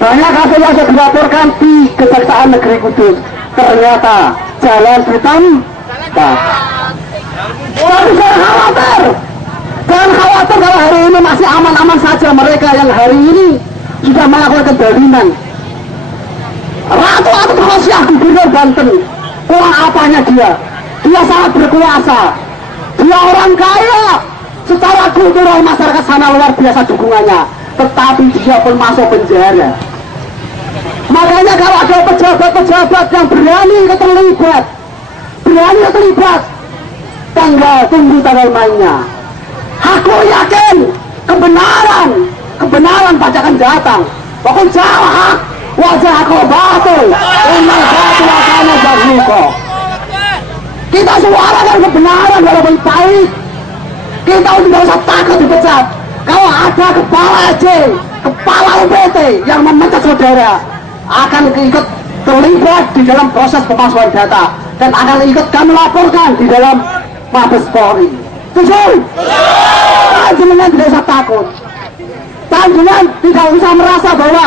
banyak kasus yang sudah dilaporkan di Kejaksaan Negeri Kudus. Ternyata jalan hitam. Tapi saya khawatir, jangan khawatir kalau hari ini masih aman-aman saja. Mereka yang hari ini sudah melakukan kedoliman. Ratu Atut Khosyah, Gubernur Banten, kurang apanya dia? Dia sangat berkuasa, dia orang kaya, secara kultural masyarakat sana luar biasa dukungannya, tetapi dia pun masuk penjara. Makanya kalau ada pejabat-pejabat yang berani terlibat, tunggu tanggal mainnya. Aku yakin kebenaran pasti akan datang. Pokoknya jawab wajah aku batu, ini batu asalnya dari kok. Kita suarakan kebenaran walaupun pahit. Kita tidak usah takut dipecat. Kalau ada kepala EJ, kepala UPT yang memecat saudara, akan ikut terlibat di dalam proses pemalsuan data dan akan ikut kami laporkan di dalam Mabes Polri. Tujuh, jenengan tidak usah takut. Jenengan tidak usah merasa bahwa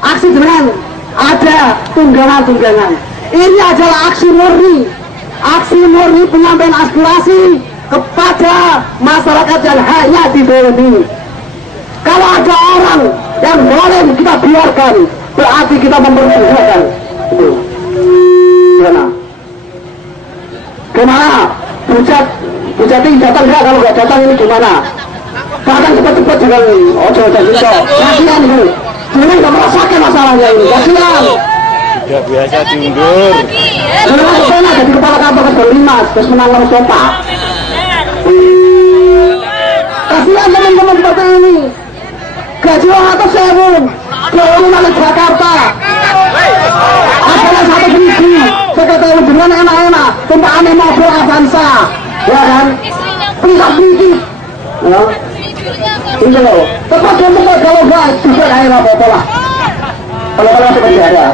aksi jenengan ada tunggangan-tunggangan. Ini adalah aksi murni penyampaian aspirasi kepada masyarakat yang hanya didolimi. Kalau ada orang yang boleh kita biarkan, berarti kita memperjuangkan. Gimana? Bujati datang enggak? Kalau nggak datang ini gimana? Datang cepat-cepat jangan ojo gitu. Kasihan ini. Ini nggak merasakan masalahnya ini. Kasihan. Sudah biasa diundur. Jangan kesana jadi kepala kantor ke Limas, terus menang sopa. Kasihan teman-teman seperti ini. Gaji orang atas 1.000, keumuman di Jakarta adalah 1.000. Sekretari dengan enak-enak, tumpahannya mobil Avanza, ya kan? Pintar-pintar, ya. Ini loh, tempat kalau enggak juga air apa-apa lah. Kalau masuk penjara.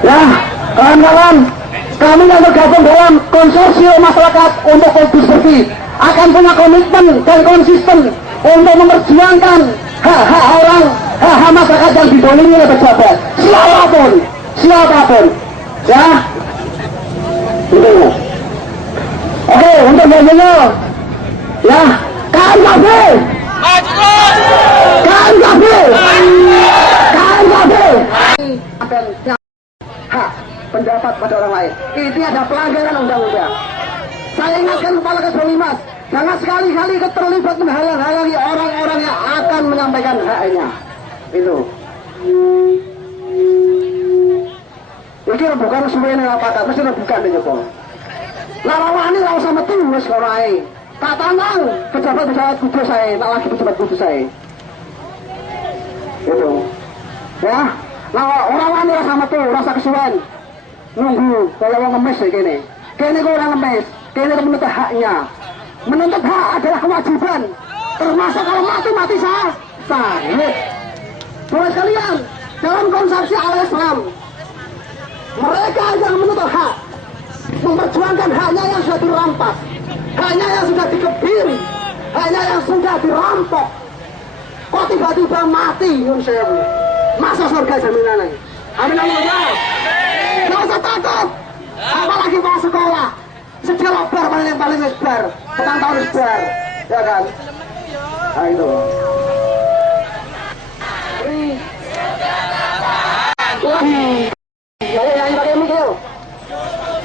Ya, kawan-kawan, kami yang tergabung dalam konsorsium masyarakat untuk Kudus Bersih akan punya komitmen dan konsisten untuk memperjuangkan hak-hak orang, hak-hak masyarakat yang didolimi oleh pejabat, siapapun, ya. Itu. Oke, untuk nyanyinya, ya, KNKB, hak pendapat pada orang lain. Ini ada pelanggaran undang-undang. Saya ingatkan kepala Kesbolimas, jangan sekali-kali terlibat menghalang-halangi orang-orang yang akan menyampaikan haknya. Itu. Ini bukan semuanya apa-apa, mesti bukan deh Joko. Lawan ini lawan sama tim mas kalau tak tantang pejabat-pejabat kudus saya, tak lagi pejabat kudus saya. Itu. Ya. Nah, orang wani rasa metu, rasa kesuwen. Nunggu kalau orang ngemis ya kene. Kene kok orang ngemis. Kene menuntut haknya. Menuntut hak adalah kewajiban. Termasuk kalau mati sah. Sahid. Buat kalian dalam konsepsi al-Islam, mereka yang menuntut hak, memperjuangkan haknya yang sudah dirampas, haknya yang sudah dikebiri, haknya yang sudah dirampok. Kok tiba-tiba mati, nyun sewu. Masa surga jaminan ini? Amin amin ya. Gak usah takut. Apalagi mau sekolah. Sedia lebar paling yang paling lebar. Petang tahun lebar. Ya kan? Nah itu. Ayo yang pakai mic yuk.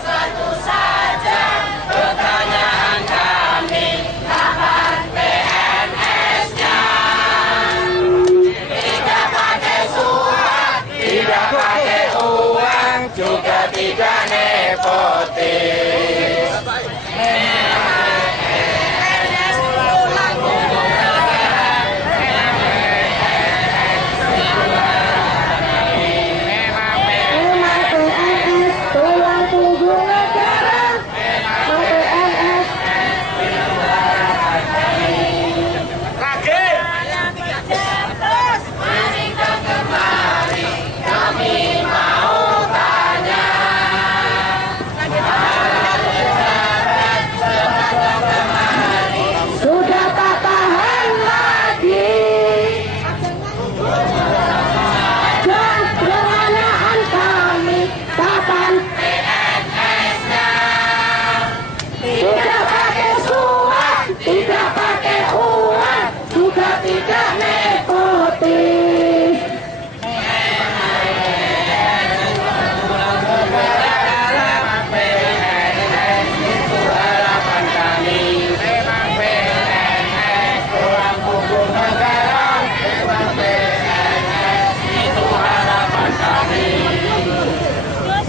Satu saja pertanyaan kami, kapan PNS-nya? Tidak pakai surat, tidak pakai uang, juga tidak nepotis.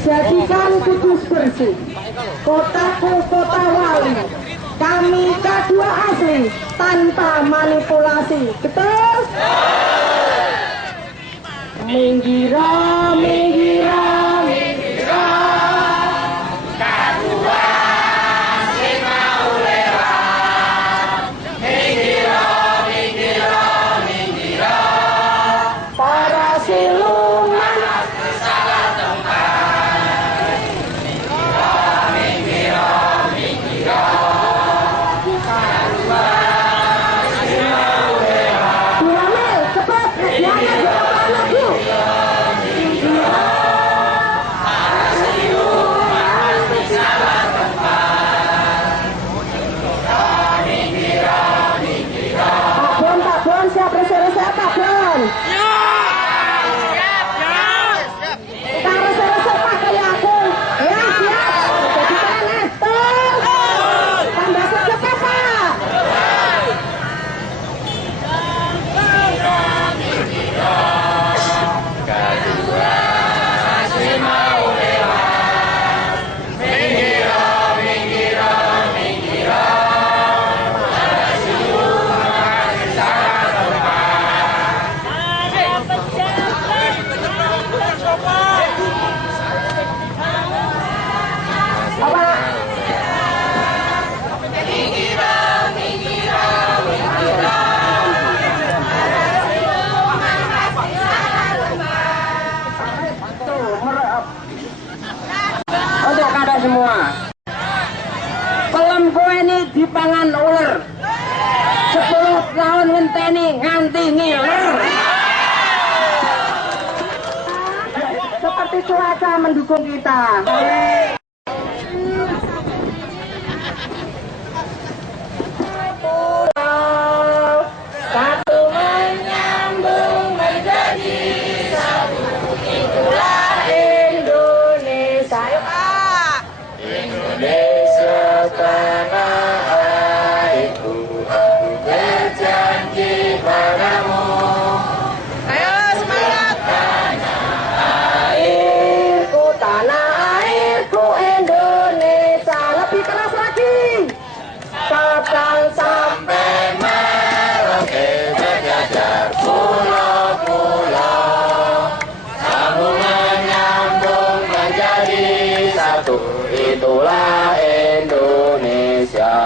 Jadikan Kudus bersih, kotaku kota wali, kami K2 asli, tanpa manipulasi, betul? Minggira, minggira, minggira, K2 asli mau lewat. Minggira, minggira, minggira, para siluman. salah tempat. Diambil, cepat, jangan diapa lagi. Pak Bon, siap rese-rese Pak Bon. Kita rese-rese Pak kayak aku. Ya, siap. Jadi PNS, tuh. Tambah secepet Pak. Untuk kada semua, pelem kowe ini dipangan ular 10 tahun ngenteni nganti ngiler. Seperti cuaca mendukung kita. Satu menyambung menjadi satu, itulah Indonesia. Ayo Pak. Indonesia tanah airku, aku berjanji padamu. Ayo semangat. Tanah airku, itulah Indonesia.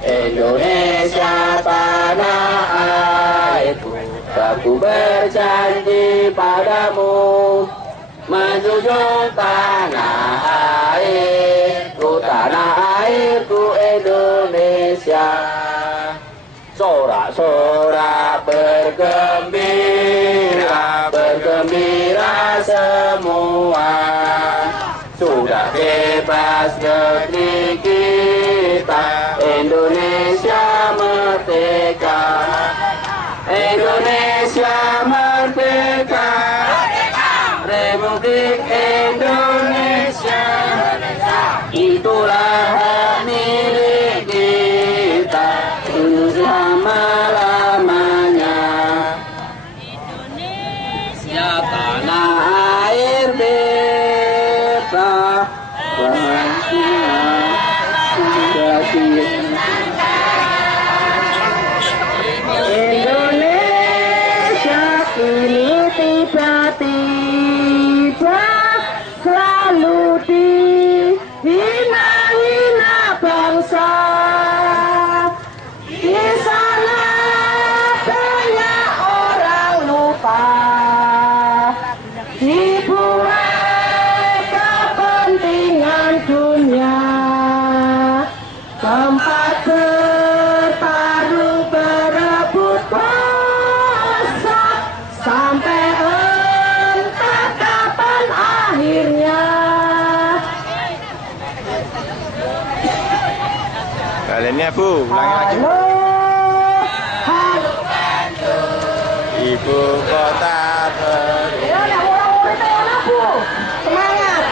Indonesia tanah airku, aku berjanji padamu menjunjung tanah airku Indonesia. Sorak-sorak bergembira semua, sudah bebas negeri kita, Indonesia merdeka. Indonesia merdeka, Republik Indonesia, itulah hak milik kita untuk selama-lamanya. Indonesia tanah air bebas, Indonesia kini tiba-tiba selalu dihina-hina bangsa. Di sana banyak orang lupa, dibuat kepentingan dunia, tempat bertarung berebut kuasa, sampai entah kapan akhirnya. Kaliannya Bu, ulangi lagi. Halo, Ibu kota ya udah mulai tanya Bu, semangat.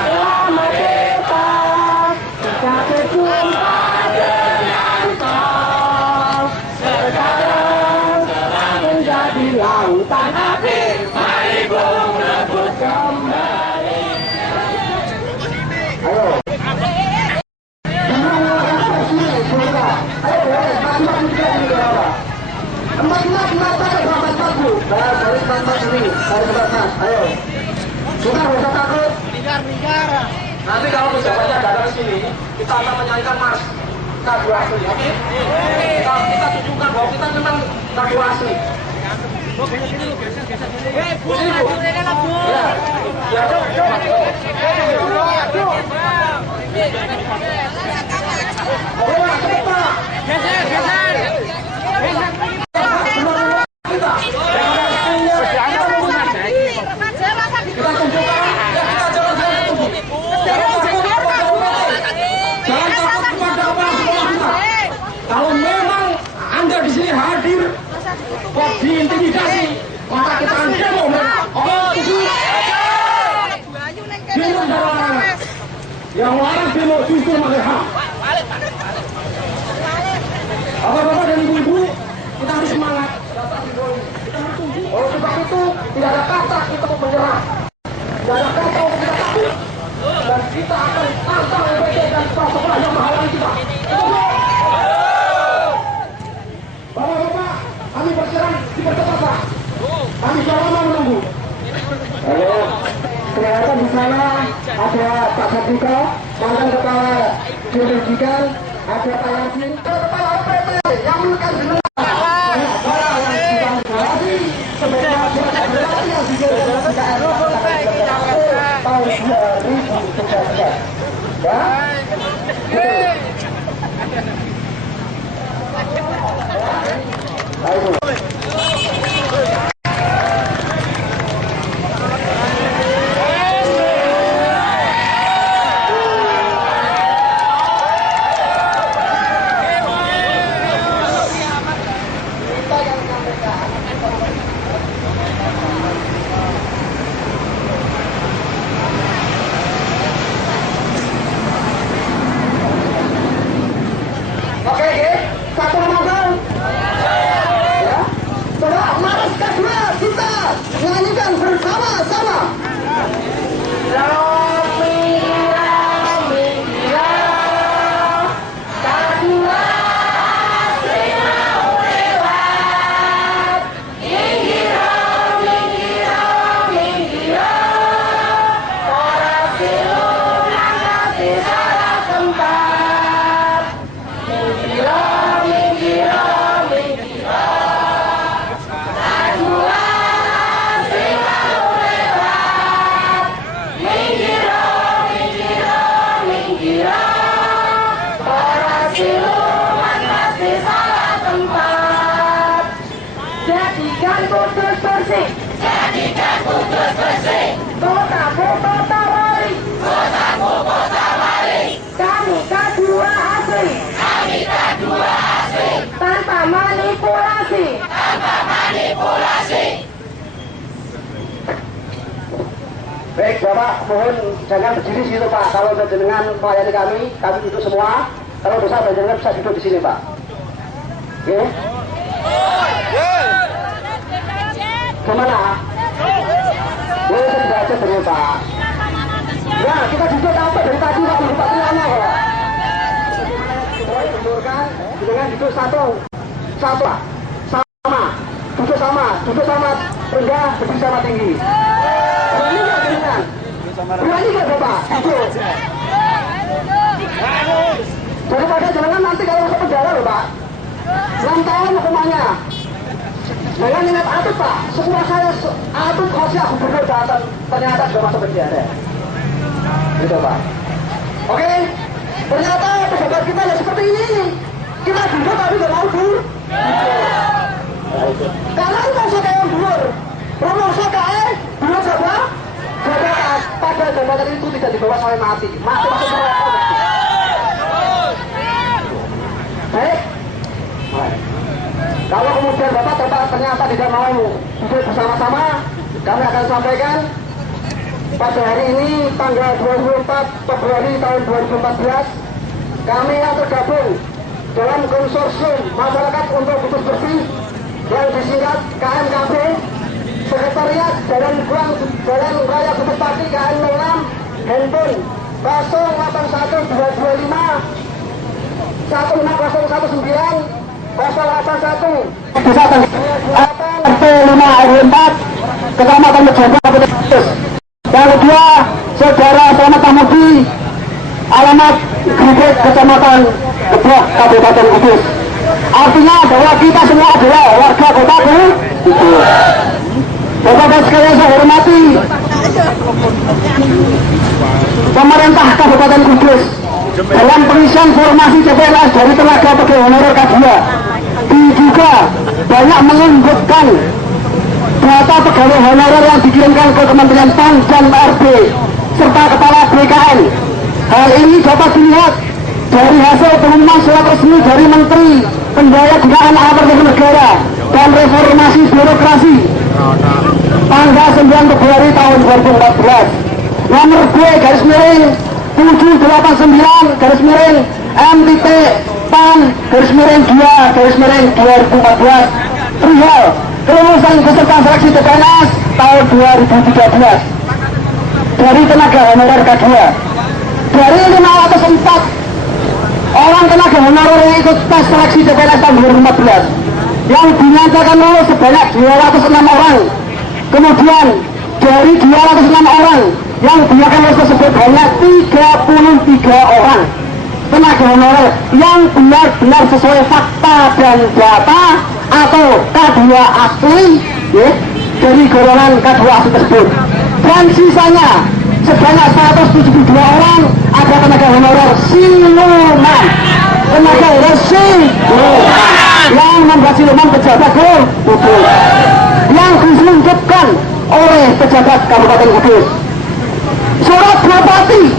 Selamat datang, kita berjumpa dengan kau. Sekarang menjadi lautan api, mari bung rebut kembali. Ayo, sudah usah takut. Nanti kalau pejabatnya datang ke sini, kita akan menyanyikan Mars Kado Asli. Oke? Kita tunjukkan bahwa kita memang kado asli. Sini Bu. Ya. Ya. Kalau memang Anda di sini hadir kok diintimidasi, maka kita akan demo. Demo larangan. Yang larang demo justru pakai hak. Bapak-bapak dan ibu-ibu, kita harus semangat. Oleh sebab itu, tidak ada kata kita menyerah. Tidak ada kata untuk kita takut. Dan kita akan tantang LPD dan sekolah yang menghalangi kita. Bapak-bapak, kami berserang di percepatan. Kami jangan lama menunggu. Halo, ternyata di sana ada Pak Satika, mantan kepala pendidikan, ada Pak Yasin, kepala PP yang menekan jelas. Tahun 2013. Ya? Ayo. Jadikan Kudus bersih. Jadikan Kudus bersih. Kotamu kota wali. Kotamu kota wali. Kami K2 asli. Kami K2 asli. Tanpa manipulasi. Tanpa manipulasi. Baik Bapak, mohon jangan berdiri situ Pak. Kalau dengan melayani kami duduk semua. Kalau bisa jangan bisa duduk di sini Pak. Oke? Kemana? Boleh saya dibaca dulu Pak. Ya kita duduk apa dari tadi Pak, lupa tuanya Pak. Boleh dudukkan, dengan duduk satu Pak. Duduk sama, rendah, berdiri sama tinggi. Berani nggak dengan? Berani nggak Bapak? Duduk. Daripada jangan nanti kalau masuk penjara loh Pak. 6 tahun hukumannya. Jangan ingat atut Pak. Semua saya atut khasnya gubernur datang ternyata sudah masuk penjara. Gitu Pak. Oke. Ternyata pejabat kita ya seperti ini. Kita duduk tapi nggak mau duduk. Karena kita suka yang dulur. Promosi KE dulur siapa? Jabatan. Pada jabatan itu tidak dibawa sampai mati. Mati masuk neraka. Baik. Kalau kemudian Bapak ternyata tidak mau duduk bersama-sama, kami akan sampaikan pada hari ini tanggal 24 Februari tahun 2014 kami yang tergabung dalam konsorsium masyarakat untuk Kudus bersih yang disingkat KMKB, Sekretariat Jalan Raya Kudus Pati KM 06, handphone 081225 16019 081 RT 5 RW 4 Kecamatan Mejobo Kabupaten Kudus. Yang kedua, Saudara Selamat Tamudi, alamat Grebek Kecamatan Gebok Kabupaten Kudus. Artinya bahwa kita semua adalah warga kota Kudus. Bapak-bapak sekalian saya hormati pemerintah Kabupaten Kudus dalam pengisian formasi CPNS dari tenaga pegawai honorer K2 diduga banyak menunjukkan data pegawai honorer yang dikirimkan ke Kementerian PAN dan PRB serta Kepala BKN. Hal ini dapat dilihat dari hasil pengumuman surat resmi dari Menteri Pendaya-gunaan Aparatur Negara dan Reformasi Birokrasi tanggal 9 Februari tahun 2014 nomor B/781/M.PAN/2/2014 perihal kelulusan peserta seleksi CPNS tahun 2013 dari tenaga honorer K2. Dari 504 orang tenaga honorer yang ikut tes seleksi CPNS tahun 2014 yang dinyatakan lulus sebanyak 206 orang. Kemudian dari 206 orang yang dinyatakan lulus tersebut hanya 33 orang tenaga honorer yang benar-benar sesuai fakta dan data atau K2 asli ya, dari golongan K2 asli tersebut. Dan sisanya sebanyak 172 orang ada tenaga honorer siluman, tenaga honorer siluman yang membuat siluman pejabat Kudus yang diselundupkan oleh pejabat Kabupaten Kudus. Surat Bupati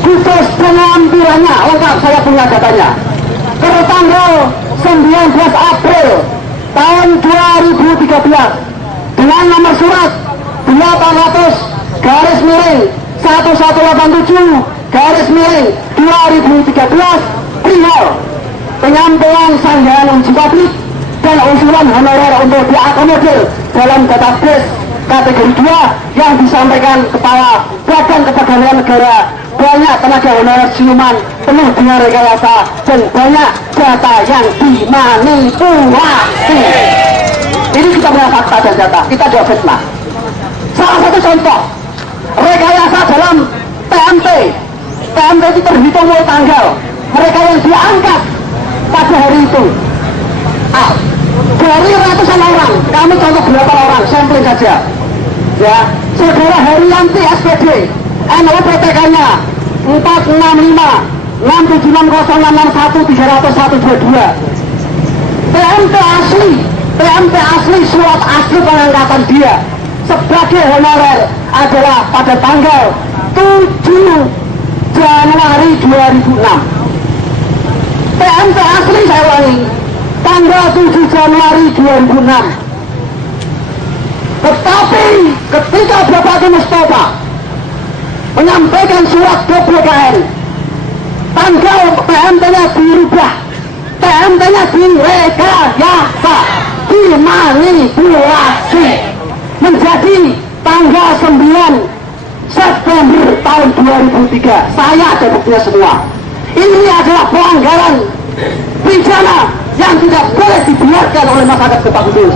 Kudus pengambilannya lengkap, saya punya datanya, tertanggal 19 April tahun 2013 dengan nomor surat 800-1187/2013 perihal penyampaian sanggahan uji publik dan usulan honorer untuk diakomodir dalam database kategori 2 yang disampaikan Kepala Badan Kepegawaian Negara. Banyak tenaga honorer siluman, penuh dengan rekayasa dan banyak data yang dimanipulasi. Ini kita punya fakta dan data, kita jawab fitnah. Salah satu contoh rekayasa dalam TMT itu terhitung mulai tanggal mereka yang diangkat pada hari itu. Dari ratusan orang, kami contoh berapa orang, sampling saja. Ya, Saudara Herianti SPD, NUPTK-nya 465 6760661300122. TMT asli PMT asli, surat asli pengangkatan dia sebagai honorer adalah pada tanggal 7 Januari 2006. PMT asli, saya ulangi, tanggal 7 Januari 2006. Tetapi ketika Bapak Mustafa menyampaikan surat ke BKN, tanggal PMT-nya dirubah, PMT-nya direkayasa, dimanipulasi menjadi tanggal 9 September tahun 2003. Saya ada buktinya semua. Ini adalah pelanggaran pidana yang tidak boleh dibiarkan oleh masyarakat Lebak Bulus.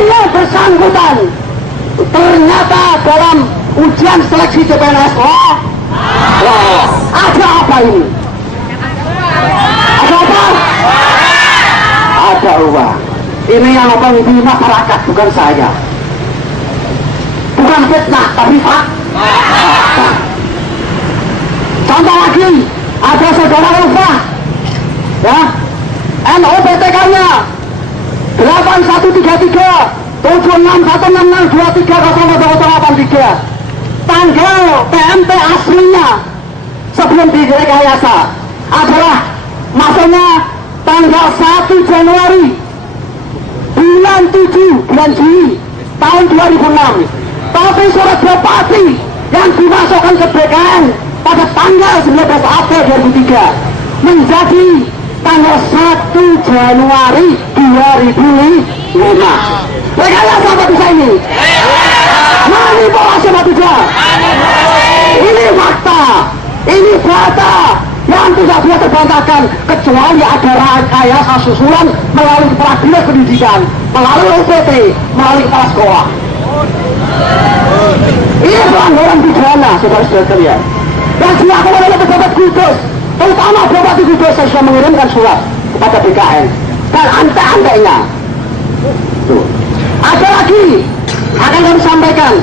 Yang bersangkutan ternyata dalam ujian seleksi CPNS ada apa ini? Ada apa? Ada uang. Ini yang ngomong di masyarakat, bukan saya. Bukan fitnah, tapi fakta. Contoh lagi, ada saudara Rufah, ya, NUPTK-nya 8133 7616623083. Tanggal PMT aslinya sebelum direkayasa adalah masuknya tanggal 1 Januari bulan 7 bulan Juli tahun 2006. Tapi surat bupati yang dimasukkan ke BKN pada tanggal 19 April 2003 menjadi tanggal 1 Januari 2005. Rekayasa apa bisa ini? Manipulasi apa tidak? Ini fakta, ini data yang tidak bisa terbantahkan kecuali ada rekayasa susulan melalui peradilan pendidikan, melalui UPT, melalui kepala sekolah. Ini pelanggaran pidana, saudara-saudara sekalian. Dan dilakukan oleh pejabat Kudus, terutama Bupati Kudus yang sudah mengirimkan surat kepada BKN dan ante-antenya. Ada lagi akan kami sampaikan,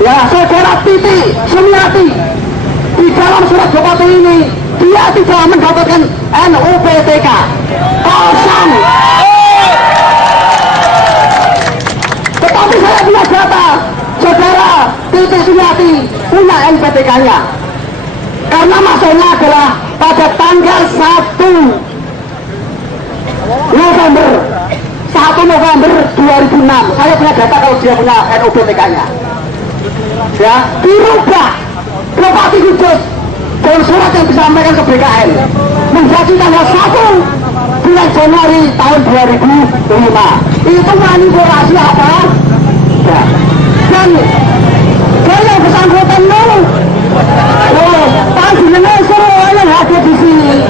ya, saudara Titi Sumiati di dalam surat bupati ini dia tidak mendapatkan NUPTK, kosong. Tetapi saya punya data, saudara Titi Sumiati punya NPTK-nya, karena masuknya adalah pada tanggal 1 November 2006. Saya punya data kalau dia punya NUPTK-nya. Ya, dirubah Bupati Kudus dan surat yang disampaikan ke BKN menjadi tanggal 1 bulan Januari tahun 2005. Itu manipulasi apa? Ya. Dan yang bersangkutan dulu, panjenengan semua yang hadir di sini,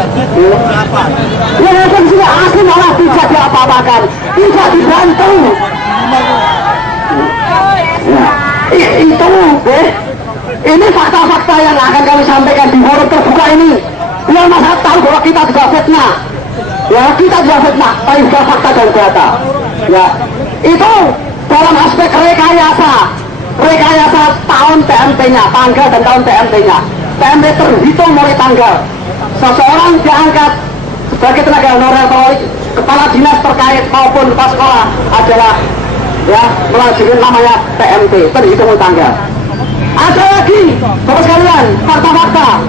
yang hadir di sini asli malah tidak diapa-apakan, tidak dibantu. Ya, itu, ini fakta-fakta yang akan kami sampaikan di forum terbuka ini. Biar masyarakat tahu bahwa kita juga fitnah. Ya, kita juga fitnah, tapi juga fakta dan data. Ya, itu dalam aspek rekayasa tahun PMT-nya, tanggal dan tahun PMT-nya. PMT terhitung mulai tanggal seseorang diangkat sebagai tenaga honorer kepala dinas terkait maupun kepala sekolah adalah, ya, melalui namanya PMT, terhitung mulai tanggal. Ada lagi, bapak sekalian, fakta-fakta.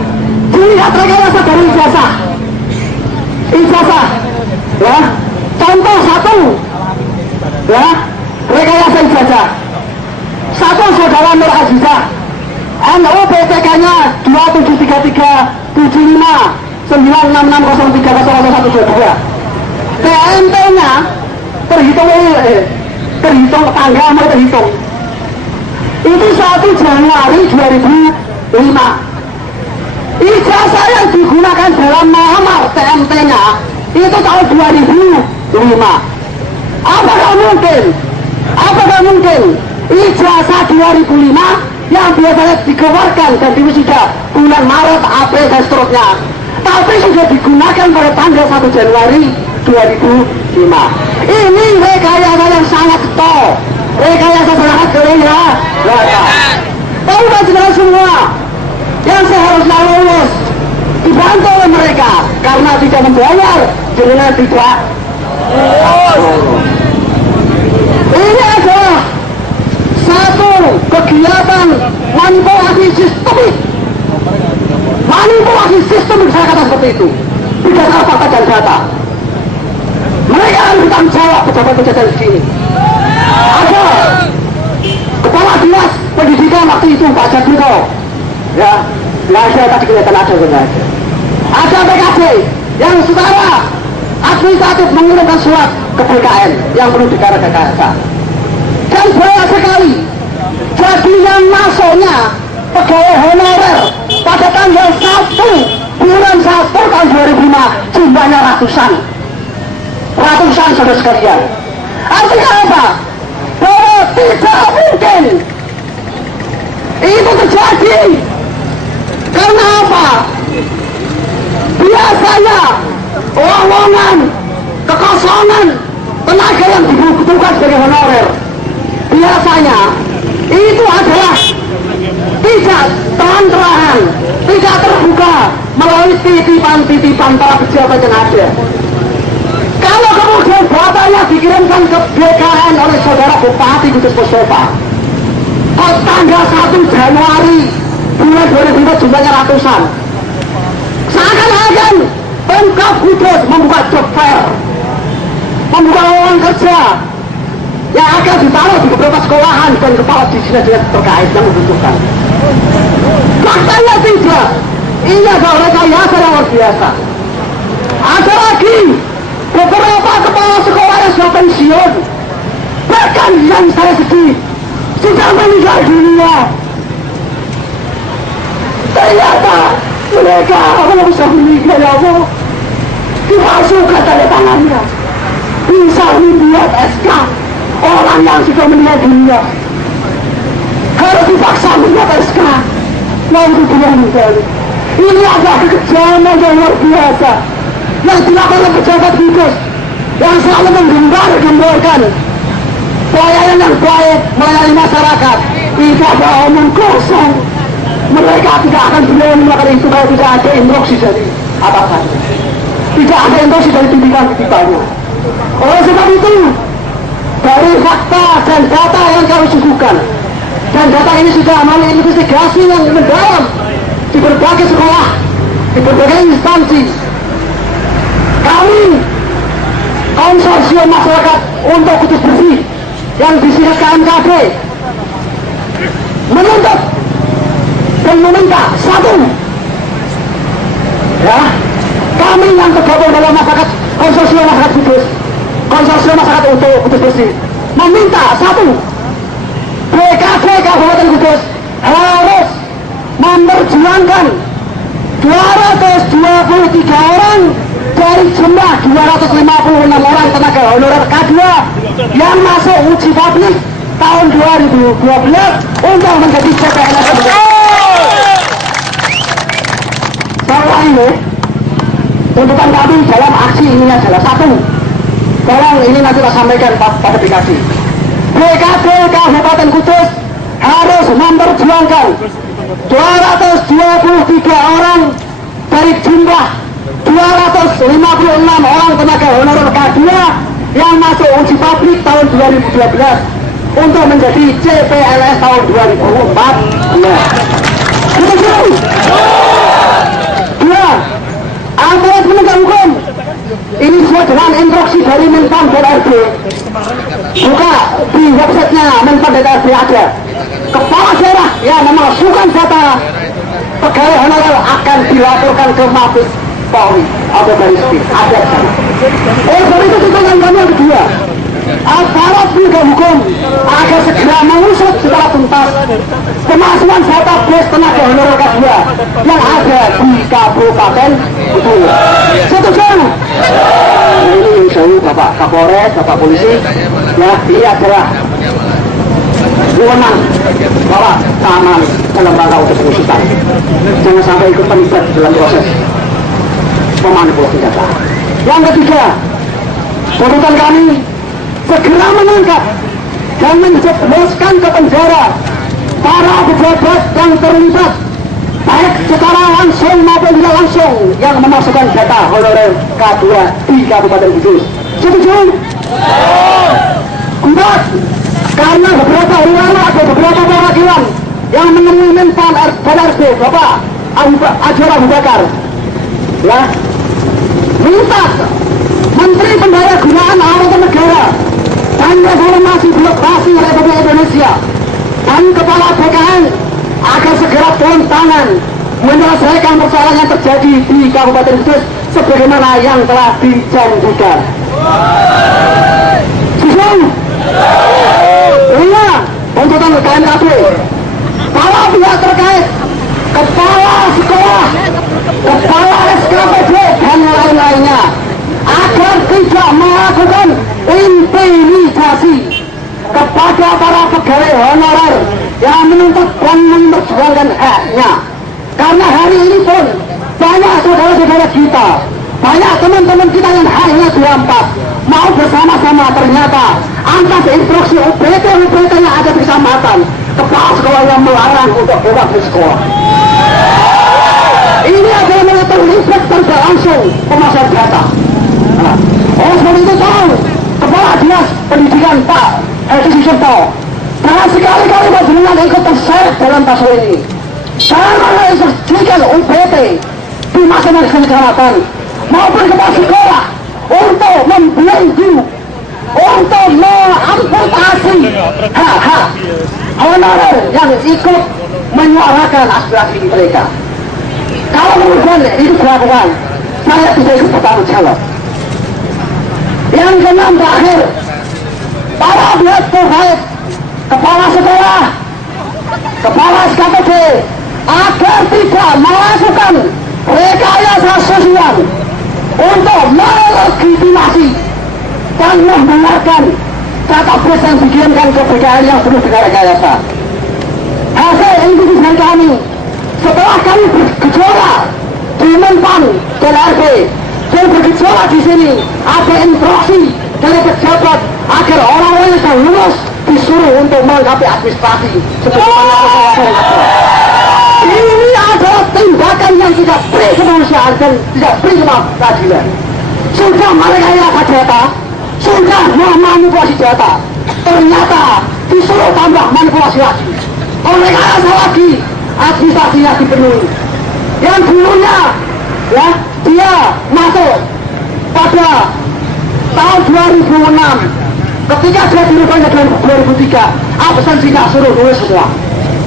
Dilihat rekayasa dari ijazah, ya. Contoh satu, ya, rekayasa ijazah. Satu saudara Nur Azizah, NUPTK-nya 2733759660300122. PMT-nya terhitung tanggal mulai terhitung. Itu 1 Januari 2005. Ijazah yang digunakan dalam melamar PMT-nya itu tahun 2005. Apakah mungkin ijazah 2005 yang biasanya dikeluarkan dan diwisuda bulan Maret, April dan seterusnya, tapi sudah digunakan pada tanggal 1 Januari 2005. Ini rekayasa yang sangat getol, rekayasa sangat kelihatan. Tahu kan saudara semua yang seharusnya lulus dibantu oleh mereka karena tidak membayar, dengan tidak Ini adalah satu kegiatan manipulasi sistemik. Manipulasi sistemik, saya kata seperti itu. Berdasarkan fakta dan data. Mereka harus bertanggung jawab pejabat-pejabat di sini. Ada Kepala Dinas Pendidikan waktu itu Pak Jadwiko, ya, nggak ada, tadi kelihatan ada benar. Ada PKD yang secara administratif mengirimkan surat ke BKN yang perlu digarap ke KSK. Dan banyak sekali. Jadi yang masuknya pegawai honorer pada tanggal 1 bulan 1 tahun 2005 jumlahnya ratusan saudara sekalian. Artinya apa? Bahwa tidak mungkin itu terjadi. Karena apa? Biasanya lowongan, kekosongan tenaga yang dibutuhkan sebagai honorer biasanya itu adalah tidak terang-terangan, tidak terbuka melalui titipan-titipan para pejabat yang ada. Kalau kemudian datanya dikirimkan ke BKN oleh saudara Bupati Kudus Mustafa, tanggal 1 Januari bulan 2005 jumlahnya ratusan, seakan-akan Pemkab Kudus membuka job fair, membuka lowongan kerja yang akan ditaruh di beberapa sekolahan dan kepala dinas-dinas terkait yang membutuhkan. Faktanya tidak. Ini adalah rekayasa yang luar biasa. Ada lagi beberapa kepala sekolah yang sudah pensiun, bahkan yang saya sedih sudah meninggal dunia. Ternyata mereka kalau bisa meninggal, ya Allah, dimasukkan tanda tangannya, bisa membuat SK orang yang sudah meninggal dunia harus dipaksa membuat SK. Lalu meninggal. Ini adalah kekejaman yang luar biasa yang dilakukan oleh pejabat Kudus yang selalu menggembar-gemborkan pelayanan yang baik melayani masyarakat. Itu adalah omong kosong. Mereka tidak akan berani melakukan itu kalau tidak ada instruksi dari atasannya, tidak ada instruksi dari pimpinan-pimpinannya. Oleh sebab itu, dari fakta dan data yang kami suguhkan, dan data ini sudah melalui investigasi yang mendalam di berbagai sekolah, di berbagai instansi, kami konsorsium masyarakat untuk Kudus Bersih yang disingkat KMKB menuntut dan meminta satu, ya, kami yang tergabung dalam masyarakat konsorsium masyarakat Kudus, konsorsium masyarakat untuk Kudus Bersih meminta satu, BKD Kabupaten Kudus harus memperjuangkan 223 orang dari jumlah 256 orang tenaga honorer K2 yang masuk uji publik tahun 2012 untuk menjadi CPNS. Setelah ini, tuntutan kami dalam aksi ini adalah satu, tolong ini nanti kita sampaikan pada dikasih, BKD Kabupaten Kudus harus memperjuangkan 223 orang dari jumlah 256 orang tenaga honorer K2 yang masuk uji publik tahun 2012 untuk menjadi CPNS tahun 2014. Dua, aparat penegak hukum ini sesuai dengan instruksi dari Menpan.RB. Buka di websitenya Menpan.RB ada. Kepala daerah yang memasukkan data pegawai honorer akan dilaporkan ke Mabes Polri atau Baris Krim. Ada di sana. Oleh itu tuntutan kami yang kedua, aparat penegak hukum agar segera mengusut secara tuntas pemasukkan database tenaga honorer K2 yang ada di Kabupaten Kudus. Setuju? Ini saya Bapak Kapolres, Bapak Polisi, ya, ini adalah wewenang Bapak keamanan dalam rangka untuk pengusutan. Jangan sampai ikut terlibat dalam proses memanipulasi data. Yang ketiga, tuntutan kami segera menangkap dan menjebloskan ke penjara para pejabat yang terlibat baik secara langsung maupun tidak langsung yang memasukkan data honorer K2 di Kabupaten Kudus. Setuju? Empat, karena beberapa hari lalu ada beberapa perwakilan yang menemui Menpan RB Bapak Ajwar Abu Bakar, ya, minta Menteri Pendayagunaan Angkatan Negara dan Reformasi Birokrasi Republik Indonesia dan Kepala BKN agar segera turun tangan menyelesaikan persoalan yang terjadi di Kabupaten Kudus sebagaimana yang telah dijanjikan. Susun, iya, tuntutan KMKB, para pihak terkait, kepala sekolah, kepala SKPD dan lain-lainnya agar tidak melakukan intimidasi kepada para pegawai honorer yang menuntut dan memperjuangkan haknya. Karena hari ini pun banyak saudara-saudara kita, banyak teman-teman kita yang haknya dirampas, mau bersama-sama ternyata atas instruksi UPT yang ada di kecamatan, kepala sekolah yang melarang untuk buka di sekolah. Ini adalah terlibat tidak langsung pemasaran data. Oleh sebab itu tahu Kepala Dinas Pendidikan Pak Edi Susanto, jangan sekali-kali dengan ikut terseret dalam kasus ini. Jangan menginstruksikan UPT di masing-masing kecamatan maupun kepala sekolah untuk membelenggu, untuk mengamputasi hak-hak honorer yang ikut menyuarakan aspirasi mereka. Kalau kemudian itu dilakukan, saya bisa ikut bertanggung jawab. Yang keenam terakhir, para pihak terkait, kepala sekolah, kepala SKPD agar tidak melakukan rekayasa sosial untuk melegitimasi dan membenarkan database yang dikirimkan ke BKN yang penuh dengan rekayasa. Hasil investigasi kami setelah kami bergejolak di Menpan dan RB dan bergejolak di sini, ada instruksi dari pejabat agar orang-orang yang lulus disuruh untuk melengkapi administrasi ini adalah tindakan yang tidak beri kemanusiaan dan tidak beri keadilan. Sudah merekayasa data, sudah memanipulasi data, ternyata disuruh tambah manipulasi lagi, rekayasa lagi, administrasinya dipenuhi. Yang dulunya ya dia masuk pada tahun 2006, ketika dia dirubahnya tahun 2003, absensinya suruh nulis semua,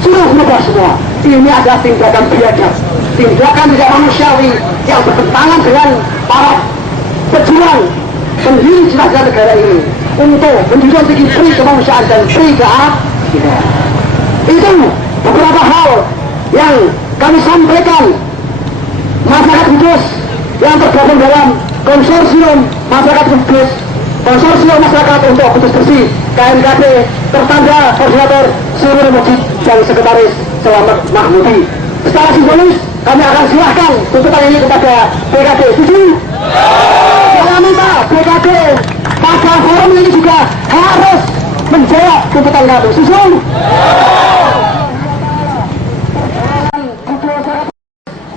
suruh berubah semua. Ini adalah tindakan biadab, tindakan tidak manusiawi yang bertentangan dengan para pejuang pendiri cita-cita negara ini untuk menjunjung tinggi pri kemanusiaan dan pri keadilan. Itu beberapa hal yang kami sampaikan masyarakat Kudus yang tergabung dalam konsorsium masyarakat Kudus, konsorsium masyarakat untuk Kudus Bersih KMKB, tertanda koordinator Surur Mujid dan sekretaris Selamat Mahmudi. Secara simbolis kami akan silahkan tuntutan ini kepada BKD. Setuju? Saya minta BKD pada forum ini juga harus menjawab tuntutan kami. Setuju?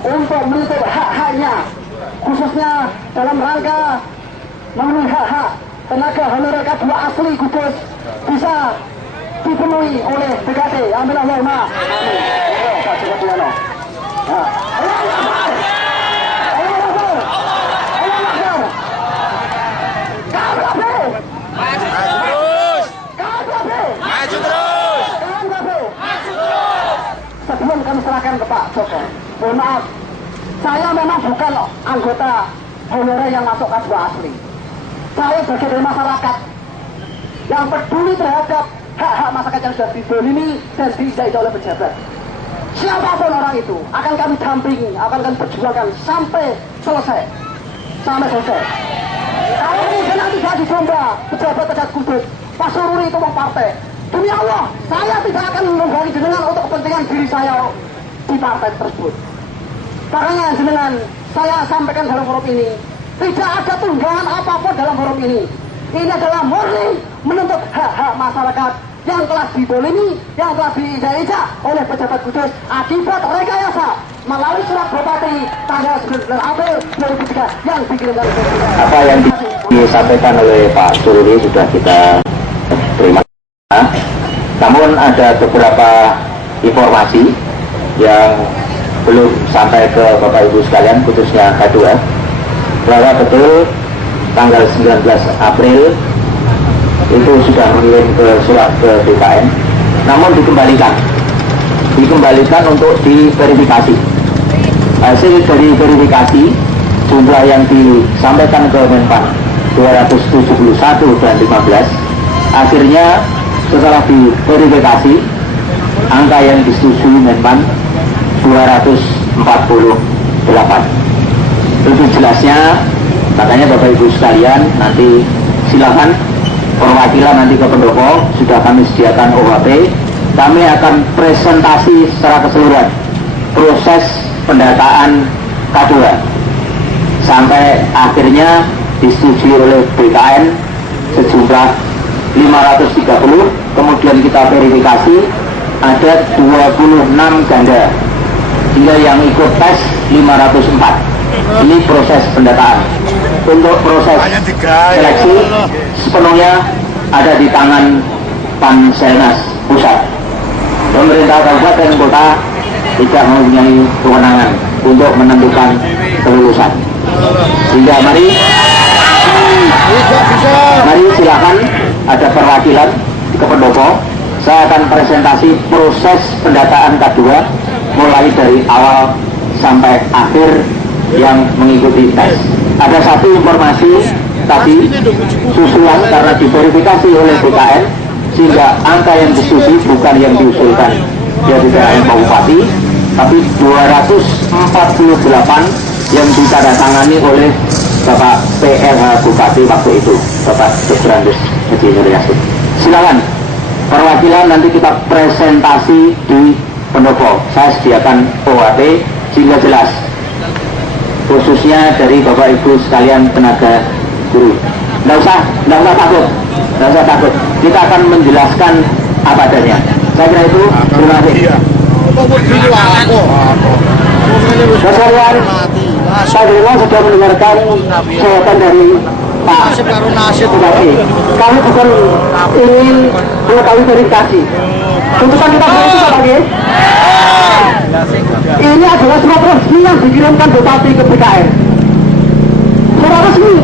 Untuk menuntut hak-haknya, khususnya dalam rangka memenuhi hak-hak tenaga honorer K2 asli Kudus bisa dipenuhi oleh BKD. Amin Allahumma. Amin. Pak Joko Duyono. Sebelum kami serahkan ke Pak Joko, mohon maaf, saya memang bukan anggota honorer yang masuk K2 asli. Saya sebagai dari masyarakat yang peduli terhadap hak-hak masyarakat yang sudah didolimi dan diinjak oleh pejabat. Siapapun orang itu akan kami dampingi, akan kami perjuangkan sampai selesai. Kalau ini nanti saya dicoba pejabat-pejabat Kudus, Pak Sururi itu mau partai. Demi Allah, saya tidak akan menggali jenengan untuk kepentingan diri saya di partai tersebut. Makanya jenengan saya sampaikan dalam forum ini, tidak ada tunggangan apapun dalam forum ini. Ini adalah murni menuntut hak-hak masyarakat yang telah dibolimi, yang telah diinjak-injak oleh pejabat Kudus akibat rekayasa melalui surat Bupati tanggal 9 April 2003 yang dikirimkan. Apa yang disampaikan oleh Pak Sururi sudah kita terima. Namun ada beberapa informasi yang belum sampai ke Bapak Ibu sekalian, khususnya K2, bahwa betul tanggal 19 April itu sudah mengirim ke surat ke BKN, namun dikembalikan untuk diverifikasi. Hasil dari verifikasi jumlah yang disampaikan ke Menpan 271 dan 15, akhirnya setelah diverifikasi angka yang disetujui Menpan 248. Lebih jelasnya makanya Bapak Ibu sekalian nanti silakan perwakilan nanti ke pendopo, sudah kami sediakan OHP. Kami akan presentasi secara keseluruhan proses pendataan K2 sampai akhirnya disetujui oleh BKN sejumlah 530. Kemudian kita verifikasi ada 26 ganda, hingga yang ikut tes 504. Ini proses pendataan. Untuk proses seleksi sepenuhnya ada di tangan Panselnas Pusat. Pemerintah kabupaten kota tidak mempunyai kewenangan untuk menentukan kelulusan. Sehingga mari silakan ada perwakilan ke pendopo. Saya akan presentasi proses pendataan K2 mulai dari awal sampai akhir yang mengikuti tes. Ada satu informasi tadi susulan karena diverifikasi oleh BKN sehingga angka yang disetujui bukan yang diusulkan dari BKN Pak Bupati, tapi 248 yang ditandatangani oleh Bapak PLH Bupati waktu itu, Bapak Dr. Andus Haji Nur Yasin. Silakan perwakilan nanti kita presentasi di pendopo. Saya sediakan OHP sehingga jelas, khususnya dari Bapak Ibu sekalian tenaga guru. Nggak usah takut. Kita akan menjelaskan apa adanya. Saya kira itu. Terima kasih. Sekalian, saya sudah mendengarkan jawaban dari Pak Bupati. Kami bukan ingin mengetahui verifikasi. Tuntutan kita itu sebagai ini adalah surat resmi yang dikirimkan Bupati ke BKN. Surat resmi.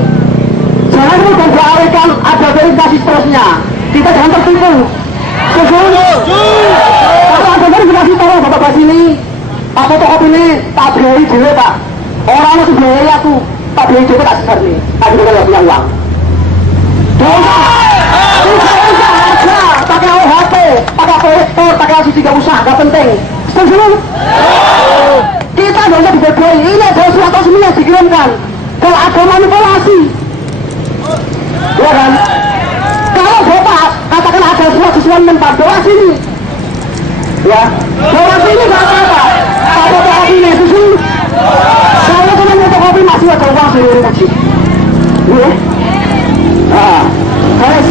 Jangan mudah dialihkan ada verifikasi seterusnya. Kita jangan tertipu. Kalau ada verifikasi tolong Bapak sini, Pak fotokopi ini tak biayai dulu Pak. Orang itu biayai aku, tak biayai dulu tak sebar nih. Aku juga gak punya uang. Pakai OHP, pakai proyektor, pakai LCD gak usah, gak penting. Setuju? Kita gak usah dibodohi. Ini adalah surat resmi yang dikirimkan. Kalau ada manipulasi, ya kan? Kalau Bapak katakan ada surat sesuai Menpan, doa sini, ya, doa sini gak apa-apa. Apa doa ini, susu? Saya cuma fotokopi masih ada uang seluruh masjid. Ya? Nah, guys,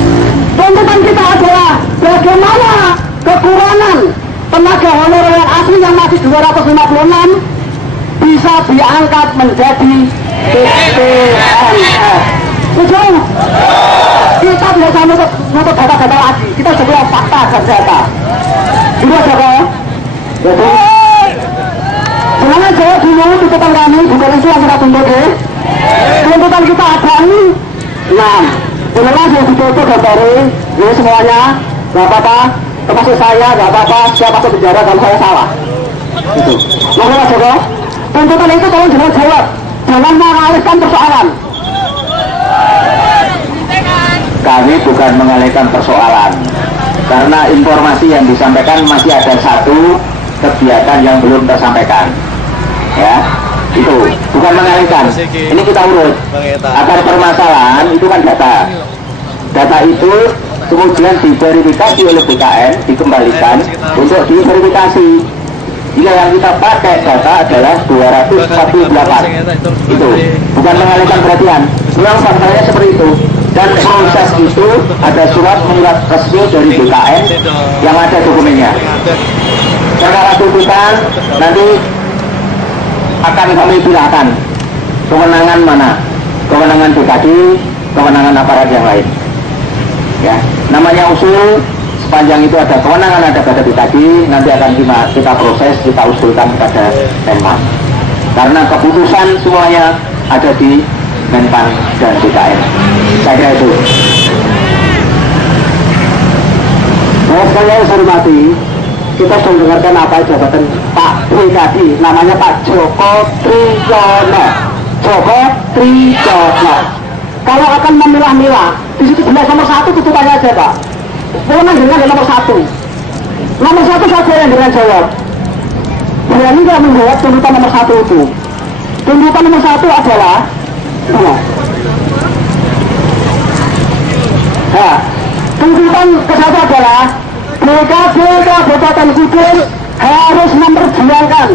tuntutan kita adalah bagaimana kekurangan tenaga honorer yang asli yang masih 256 bisa diangkat menjadi PPNS. Setuju? Kita tidak usah nutup data-data lagi. Kita sebuah fakta dan data. Ini aja kok. Jadi, jangan jawab dulu tuntutan kami, bukan itu yang kita tuntut ya. Tuntutan kita ada 6. Jelas yang ditutup dari ini semuanya, gak apa-apa, termasuk saya, gak apa-apa, siapa masuk penjara kalau saya salah. Itu. Lalu Mas Joko, tuntutan itu tolong jangan jawab, jangan mengalihkan persoalan. Kami bukan mengalihkan persoalan, karena informasi yang disampaikan masih ada satu kegiatan yang belum tersampaikan. Ya, itu bukan mengalihkan. Ini kita urut. Akar permasalahan itu kan data itu kemudian diverifikasi oleh BKN, dikembalikan untuk diverifikasi. Jika yang kita pakai data adalah 248. Itu bukan mengalihkan perhatian. Memang faktanya seperti itu. Dan proses itu ada surat menyurat resmi dari BKN yang ada dokumennya. Perkara tuntutan nanti akan kami pilihkan kewenangan mana, kewenangan BKD, kewenangan aparat yang lain. Ya, namanya usul, sepanjang itu ada kewenangan ada pada BKD, nanti akan kita proses, kita usulkan pada Menpan. Karena keputusan semuanya ada di Menpan dan BKN. Saya kira itu. Saya hormati, kita sudah mendengarkan apa jabatan Pak BKD, namanya Pak Joko Triyono. Joko Triyono. Kalau akan memilah-milah, di situ jelas nomor 1 tutupannya aja Pak. Wewenang dengan nomor 1. Nomor 1 saja yang dengan jawab. Berani nggak menjawab tuntutan nomor 1 itu? Tuntutan nomor 1 adalah nah, tuntutan ke-1 adalah BKD Kabupaten Kudus harus memperjuangkan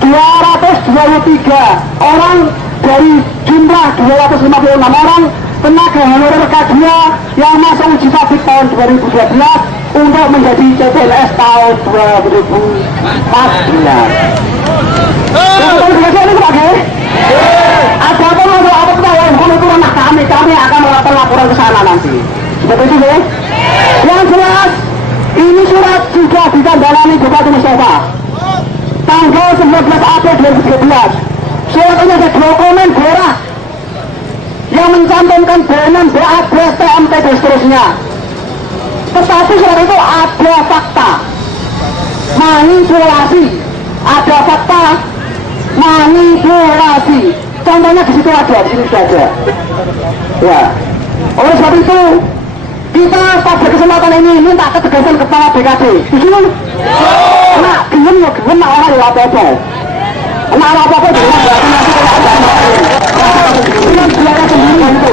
223 orang dari jumlah 256 orang tenaga honorer K2 yang masa uji tabik tahun 2012 untuk menjadi CPNS tahun 2014. Ada apa mau apa pertanyaan hukum itu ranah kami akan melakukan laporan ke sana nanti. Seperti itu ya. Yang jelas ini surat juga ditandangani Bupati Mustafa tanggal 19 April 2013. Surat ini ada dokumen berat yang mencantumkan BNN, BAB, TMT dan seterusnya. Tetapi surat itu ada fakta manipulasi, ada fakta manipulasi. Contohnya di situ ada, di sini sudah ada. Ya, oleh sebab itu kita pada kesempatan ini minta ketegasan kepala BKD. Setuju? Nah, gimana ya, gimana orang yang apa-apa. Nah, apa-apa juga berarti nanti kalau ada yang biaya sendiri itu.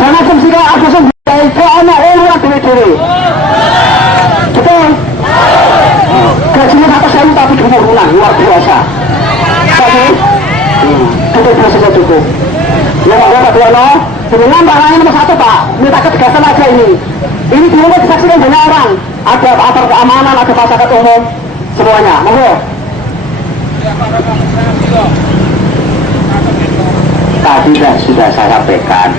Jangan semsika aku sendiri, soalnya orang dewe-dewe. Betul? Gajinya atas saya tapi gemurunan, luar biasa. Oke? Cukup proses cukup. Yang ada Pak Duono, dengan barangnya nomor 1 Pak, minta ketegasan aja ini. Ini di rumah disaksikan banyak orang. Ada aparat keamanan, ada masyarakat umum, semuanya. Monggo. Tadi sudah saya sampaikan.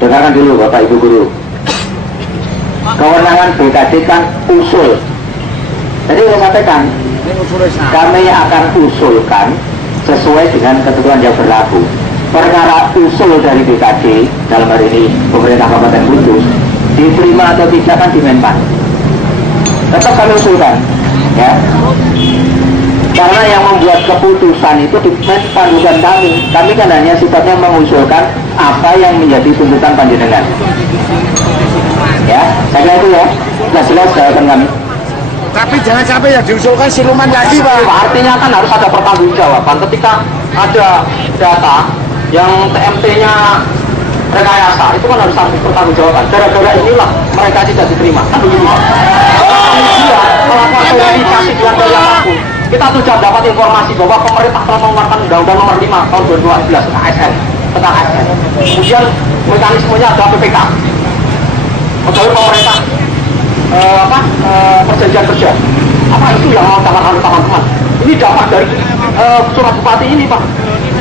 Dengarkan dulu Bapak Ibu Guru. Kewenangan BKD kan usul. Jadi saya sampaikan, kami akan usulkan sesuai dengan ketentuan yang berlaku. Perkara usul dari BKD dalam hari ini pemerintah Kabupaten Kudus diterima atau tidak kan di Menpan. Tetap kami usulkan, ya. Karena yang membuat keputusan itu di Menpan bukan kami. Kami kan hanya sifatnya mengusulkan apa yang menjadi tuntutan panjenengan. Ya, saya kira itu ya. Jelas jawaban kami. Tapi jangan sampai yang diusulkan siluman lagi Pak. Artinya kan harus ada pertanggungjawaban ketika ada data yang TMT-nya rekayasa, itu kan harus ada pertanggungjawaban. Gara-gara inilah mereka tidak diterima. Kan begitu Pak. Kemudian melakukan verifikasi dengan daya mampu. Kita sudah dapat informasi bahwa pemerintah telah mengeluarkan Undang-Undang Nomor 5 Tahun 2014 ASN tentang ASN. Kemudian mekanismenya ada PPK. Pegawai pemerintah perjanjian kerja. Apa itu yang mau katakan teman-teman? Ini dampak dari surat bupati ini Pak.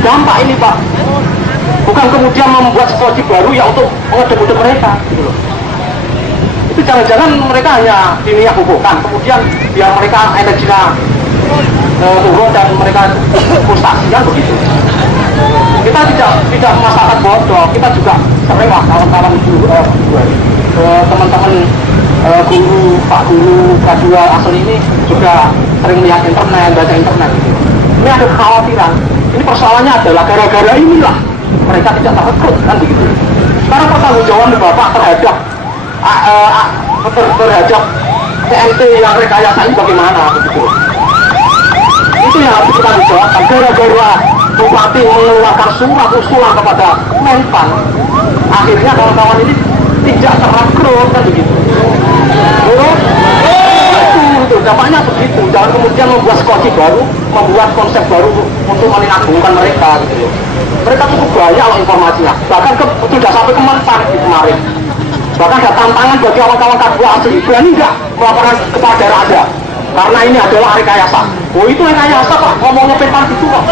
Dampak ini Pak. Bukan kemudian membuat sekoci baru ya untuk mengedek-edek mereka. Gitu loh. Itu jangan-jangan mereka hanya diniak hukuman, kemudian biar mereka energinya turun dan mereka frustasi kan begitu. Kita tidak masyarakat bodoh, kita juga sering lah kawan-kawan guru, teman-teman guru, Pak Guru, K2 asal ini juga sering lihat internet, baca internet. Ini ada kekhawatiran. Ini persoalannya adalah gara-gara inilah mereka tidak takut kan begitu. Sekarang pertanggungjawaban Bapak terhadap TMT yang rekayasa ini bagaimana begitu? Itu yang harus kita jawabkan. Gara-gara Bupati mengeluarkan surat usulan kepada Menpan, akhirnya kawan-kawan ini tidak terrekrut kan begitu. Itu berdampaknya begitu. Jangan kemudian membuat skoci baru, membuat konsep baru untuk menagungkan mereka gitu loh. Mereka cukup banyak loh informasinya, bahkan sudah sampai ke Menpan kemarin. Bahkan ada tantangan bagi kawan-kawan K2 asli, berani nggak melaporkan kepala daerah Anda? Karena ini adalah rekayasa. Oh itu rekayasa Pak, ngomongnya Menpan gitu kok.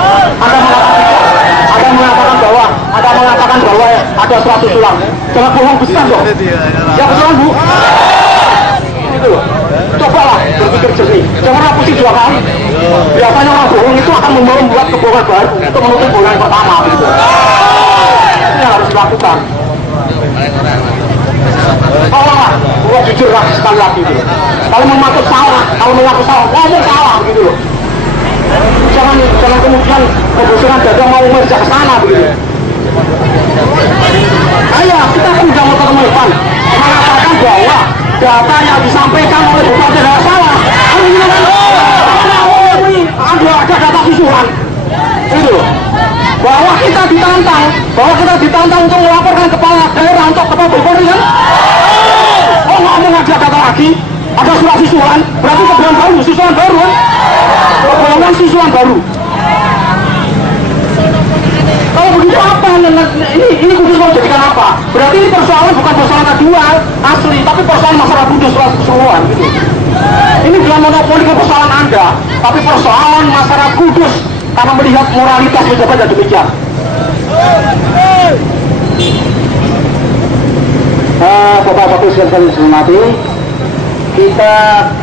Ada mengatakan bahwa ada surat susulan. Jangan bohong besar dong. Ya betul Bu. Itu loh. Cobalah berpikir jernih. Jangan hapusi dua kali. Biasanya orang bohong itu akan membuat kebohongan baru untuk menutup bohongan yang pertama. Gitu. Ini yang harus dilakukan. Tolonglah, buat jujur lah sekali lagi gitu. Kalau mengaku salah, ngomong salah gitu loh. Jangan kemudian kebosonan dada mau merjak ke sana begitu. Ayo, kita sudah mau Menpan mengatakan bahwa data yang disampaikan oleh Bupati adalah salah. Ada data susulan. Itu loh. Bahwa kita ditantang untuk melaporkan kepala daerah untuk kepala Bupati kan? Oh ngomong ada data lagi, ada surat susulan, berarti kebohongan baru, susulan baru kan? Kebohongan susulan baru. Kalau begitu apa? Ini kudus mau jadikan apa? Berarti ini persoalan bukan persoalan K2 asli, tapi persoalan masyarakat kudus keseluruhan gitu. Ini bukan monopoli persoalan Anda, tapi persoalan masyarakat kudus karena melihat moralitas pejabat dan demikian. Bapak-bapak sekalian hormati, kita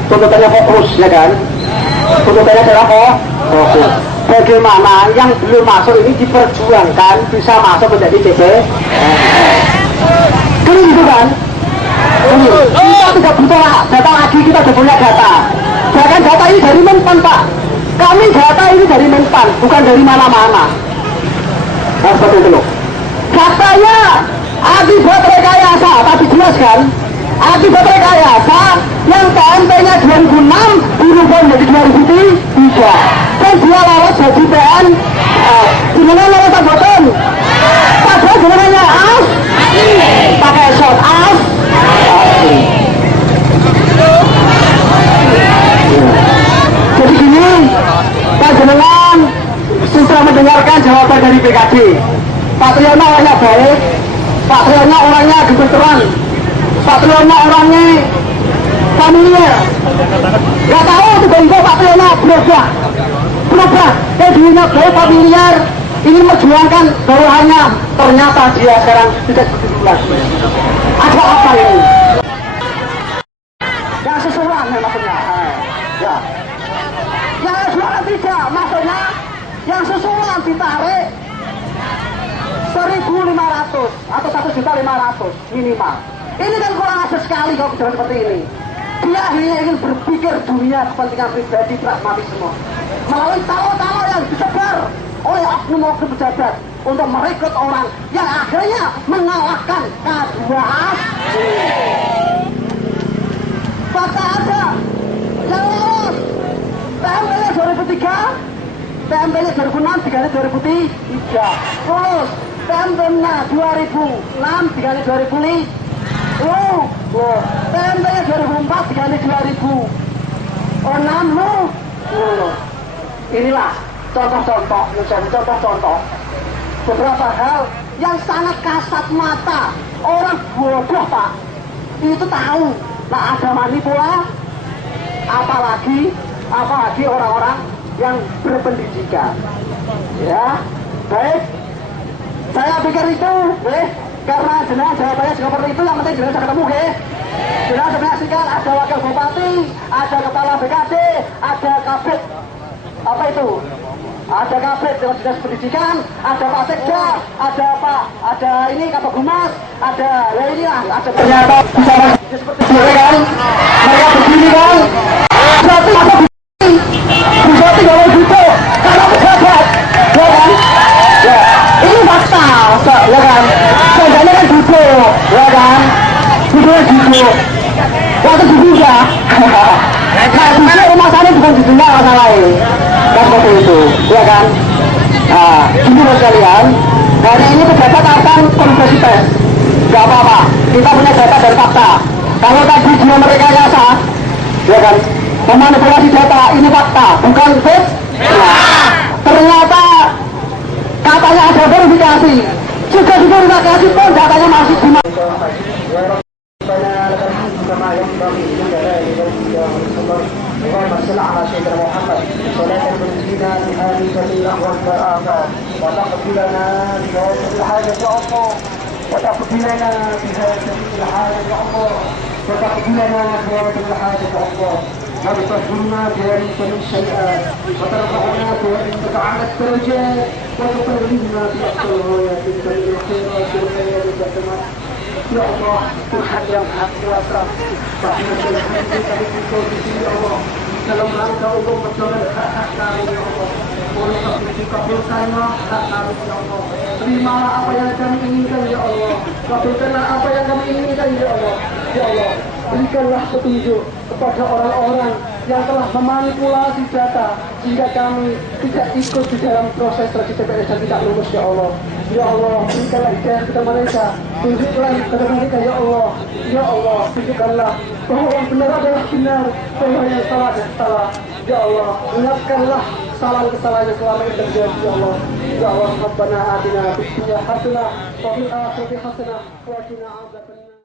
tuntutannya fokus ya kan? Tuntutannya adalah fokus. Bagaimana yang belum masuk ini diperjuangkan bisa masuk menjadi DP? Kan gitu kan? Kita tidak butuh data lagi, kita sudah punya data. Bahkan data ini dari Menpan Pak. Kami data ini dari Menpan, bukan dari mana-mana. Nah, seperti itu loh. Katanya akibat rekayasa, tadi jelas kan? Akibat rekayasa yang PMP-nya 2006 dirubah menjadi 2003 dan dia lolos jadi PN jenengan lolos abotan padahal jenengannya pakai shot jadi gini Pak jenengan sudah mendengarkan jawaban dari PKD. Pak Triyono orangnya baik, Pak Triyono orangnya gemeteran, Pak Triyono orangnya familiar. Gak tahu tiba-tiba Pak Triyono berubah dan dirinya baik familiar, ingin memperjuangkan bawahannya, ternyata dia sekarang tidak seperti lagi. Ada apa ini? Yang sesuai maksudnya ya. Yang sesuai tidak maksudnya yang sesuai ditarik 1.500 atau 1.500.000 minimal. Ini kan kurang ajar sekali kalau kebijakan seperti ini. Dia hanya ingin berpikir dunia kepentingan pribadi pragmatisme melalui talo-talo yang disebar oleh oknum-oknum pejabat untuk merekrut orang yang akhirnya mengalahkan K2 asli. Fakta ada yang lolos PMP-nya 2003, PMP-nya 2006 diganti 2003, lolos PMP-nya 2006 diganti 2005. PMP-nya 2004 diganti 2006 Inilah contoh-contoh beberapa hal yang sangat kasat mata. Orang bodoh Pak itu tahu. Nah ada manipula, apalagi orang-orang yang berpendidikan. Ya, baik. Saya pikir itu, karena jenengan jawabannya seperti itu, yang penting jenengan saya ketemu, jenengan menyaksikan ada wakil bupati, ada kepala BKD, ada kabit, apa itu? Ada kabit dengan dinas pendidikan, ada Pak Sekda, ada ini Kabag Humas, ada ya inilah, ada ternyata bisa seperti itu kan? Mereka begini kan? Berarti apa begini? Berarti kalau gitu, karena pejabat, ya kan? Ya, ini fakta, ya kan? Sebenarnya kan duduk, ya kan? Duduknya duduk, waktu duduk ya. Nah, duduk rumah sana bukan duduknya masalah ini. Kan seperti itu, ya kan? Nah, ini buat kalian. Hari ini pejabat akan konversi tes. Gak apa-apa, kita punya data dan fakta. Kalau tadi dia merekayasa, ya kan? memanipulasi data. Ini fakta, bukan hoax. Ternyata katanya ada verifikasi, sudah diverifikasi pun datanya masih di اللهم صل على سيدنا محمد صلاة تنجينا بهذه الجميع والآفات وتقبلنا بهذه الحاجة يا الله وتقبلنا بهذه الحاجة يا الله وتقبلنا بهذه الحاجة يا الله وتطهرنا بذلك من الشيئات وترفعنا بذلك على الدرجات وتقربنا بأقصى الغايات من الخيرات والخيرات والجمال يا الله ترحم يا حق واسع رحمة الحمد يا الله dalam rangka untuk menjaga hak kami ya Allah. Oleh sebab itu kabulkanlah hak kami ya Allah. Terimalah apa yang kami inginkan ya Allah. Kabulkanlah apa yang kami inginkan ya Allah. Ya Allah, berikanlah petunjuk kepada orang-orang yang telah memanipulasi data sehingga kami tidak ikut di dalam proses seleksi TPS dan tidak lulus ya Allah. Ya Allah, berikanlah hidayah kepada mereka. Tunjukkan kepada mereka ya Allah. Ya Allah, tunjukkanlah bahwa yang benar adalah benar, bahwa yang salah adalah salah. Ya Allah, ingatkanlah kesalahan-kesalahan yang selama ini terjadi ya Allah. Ya Allah, Rabbana atina fid dunya hasanah wa fil akhirati hasanah wa qina adzabannar.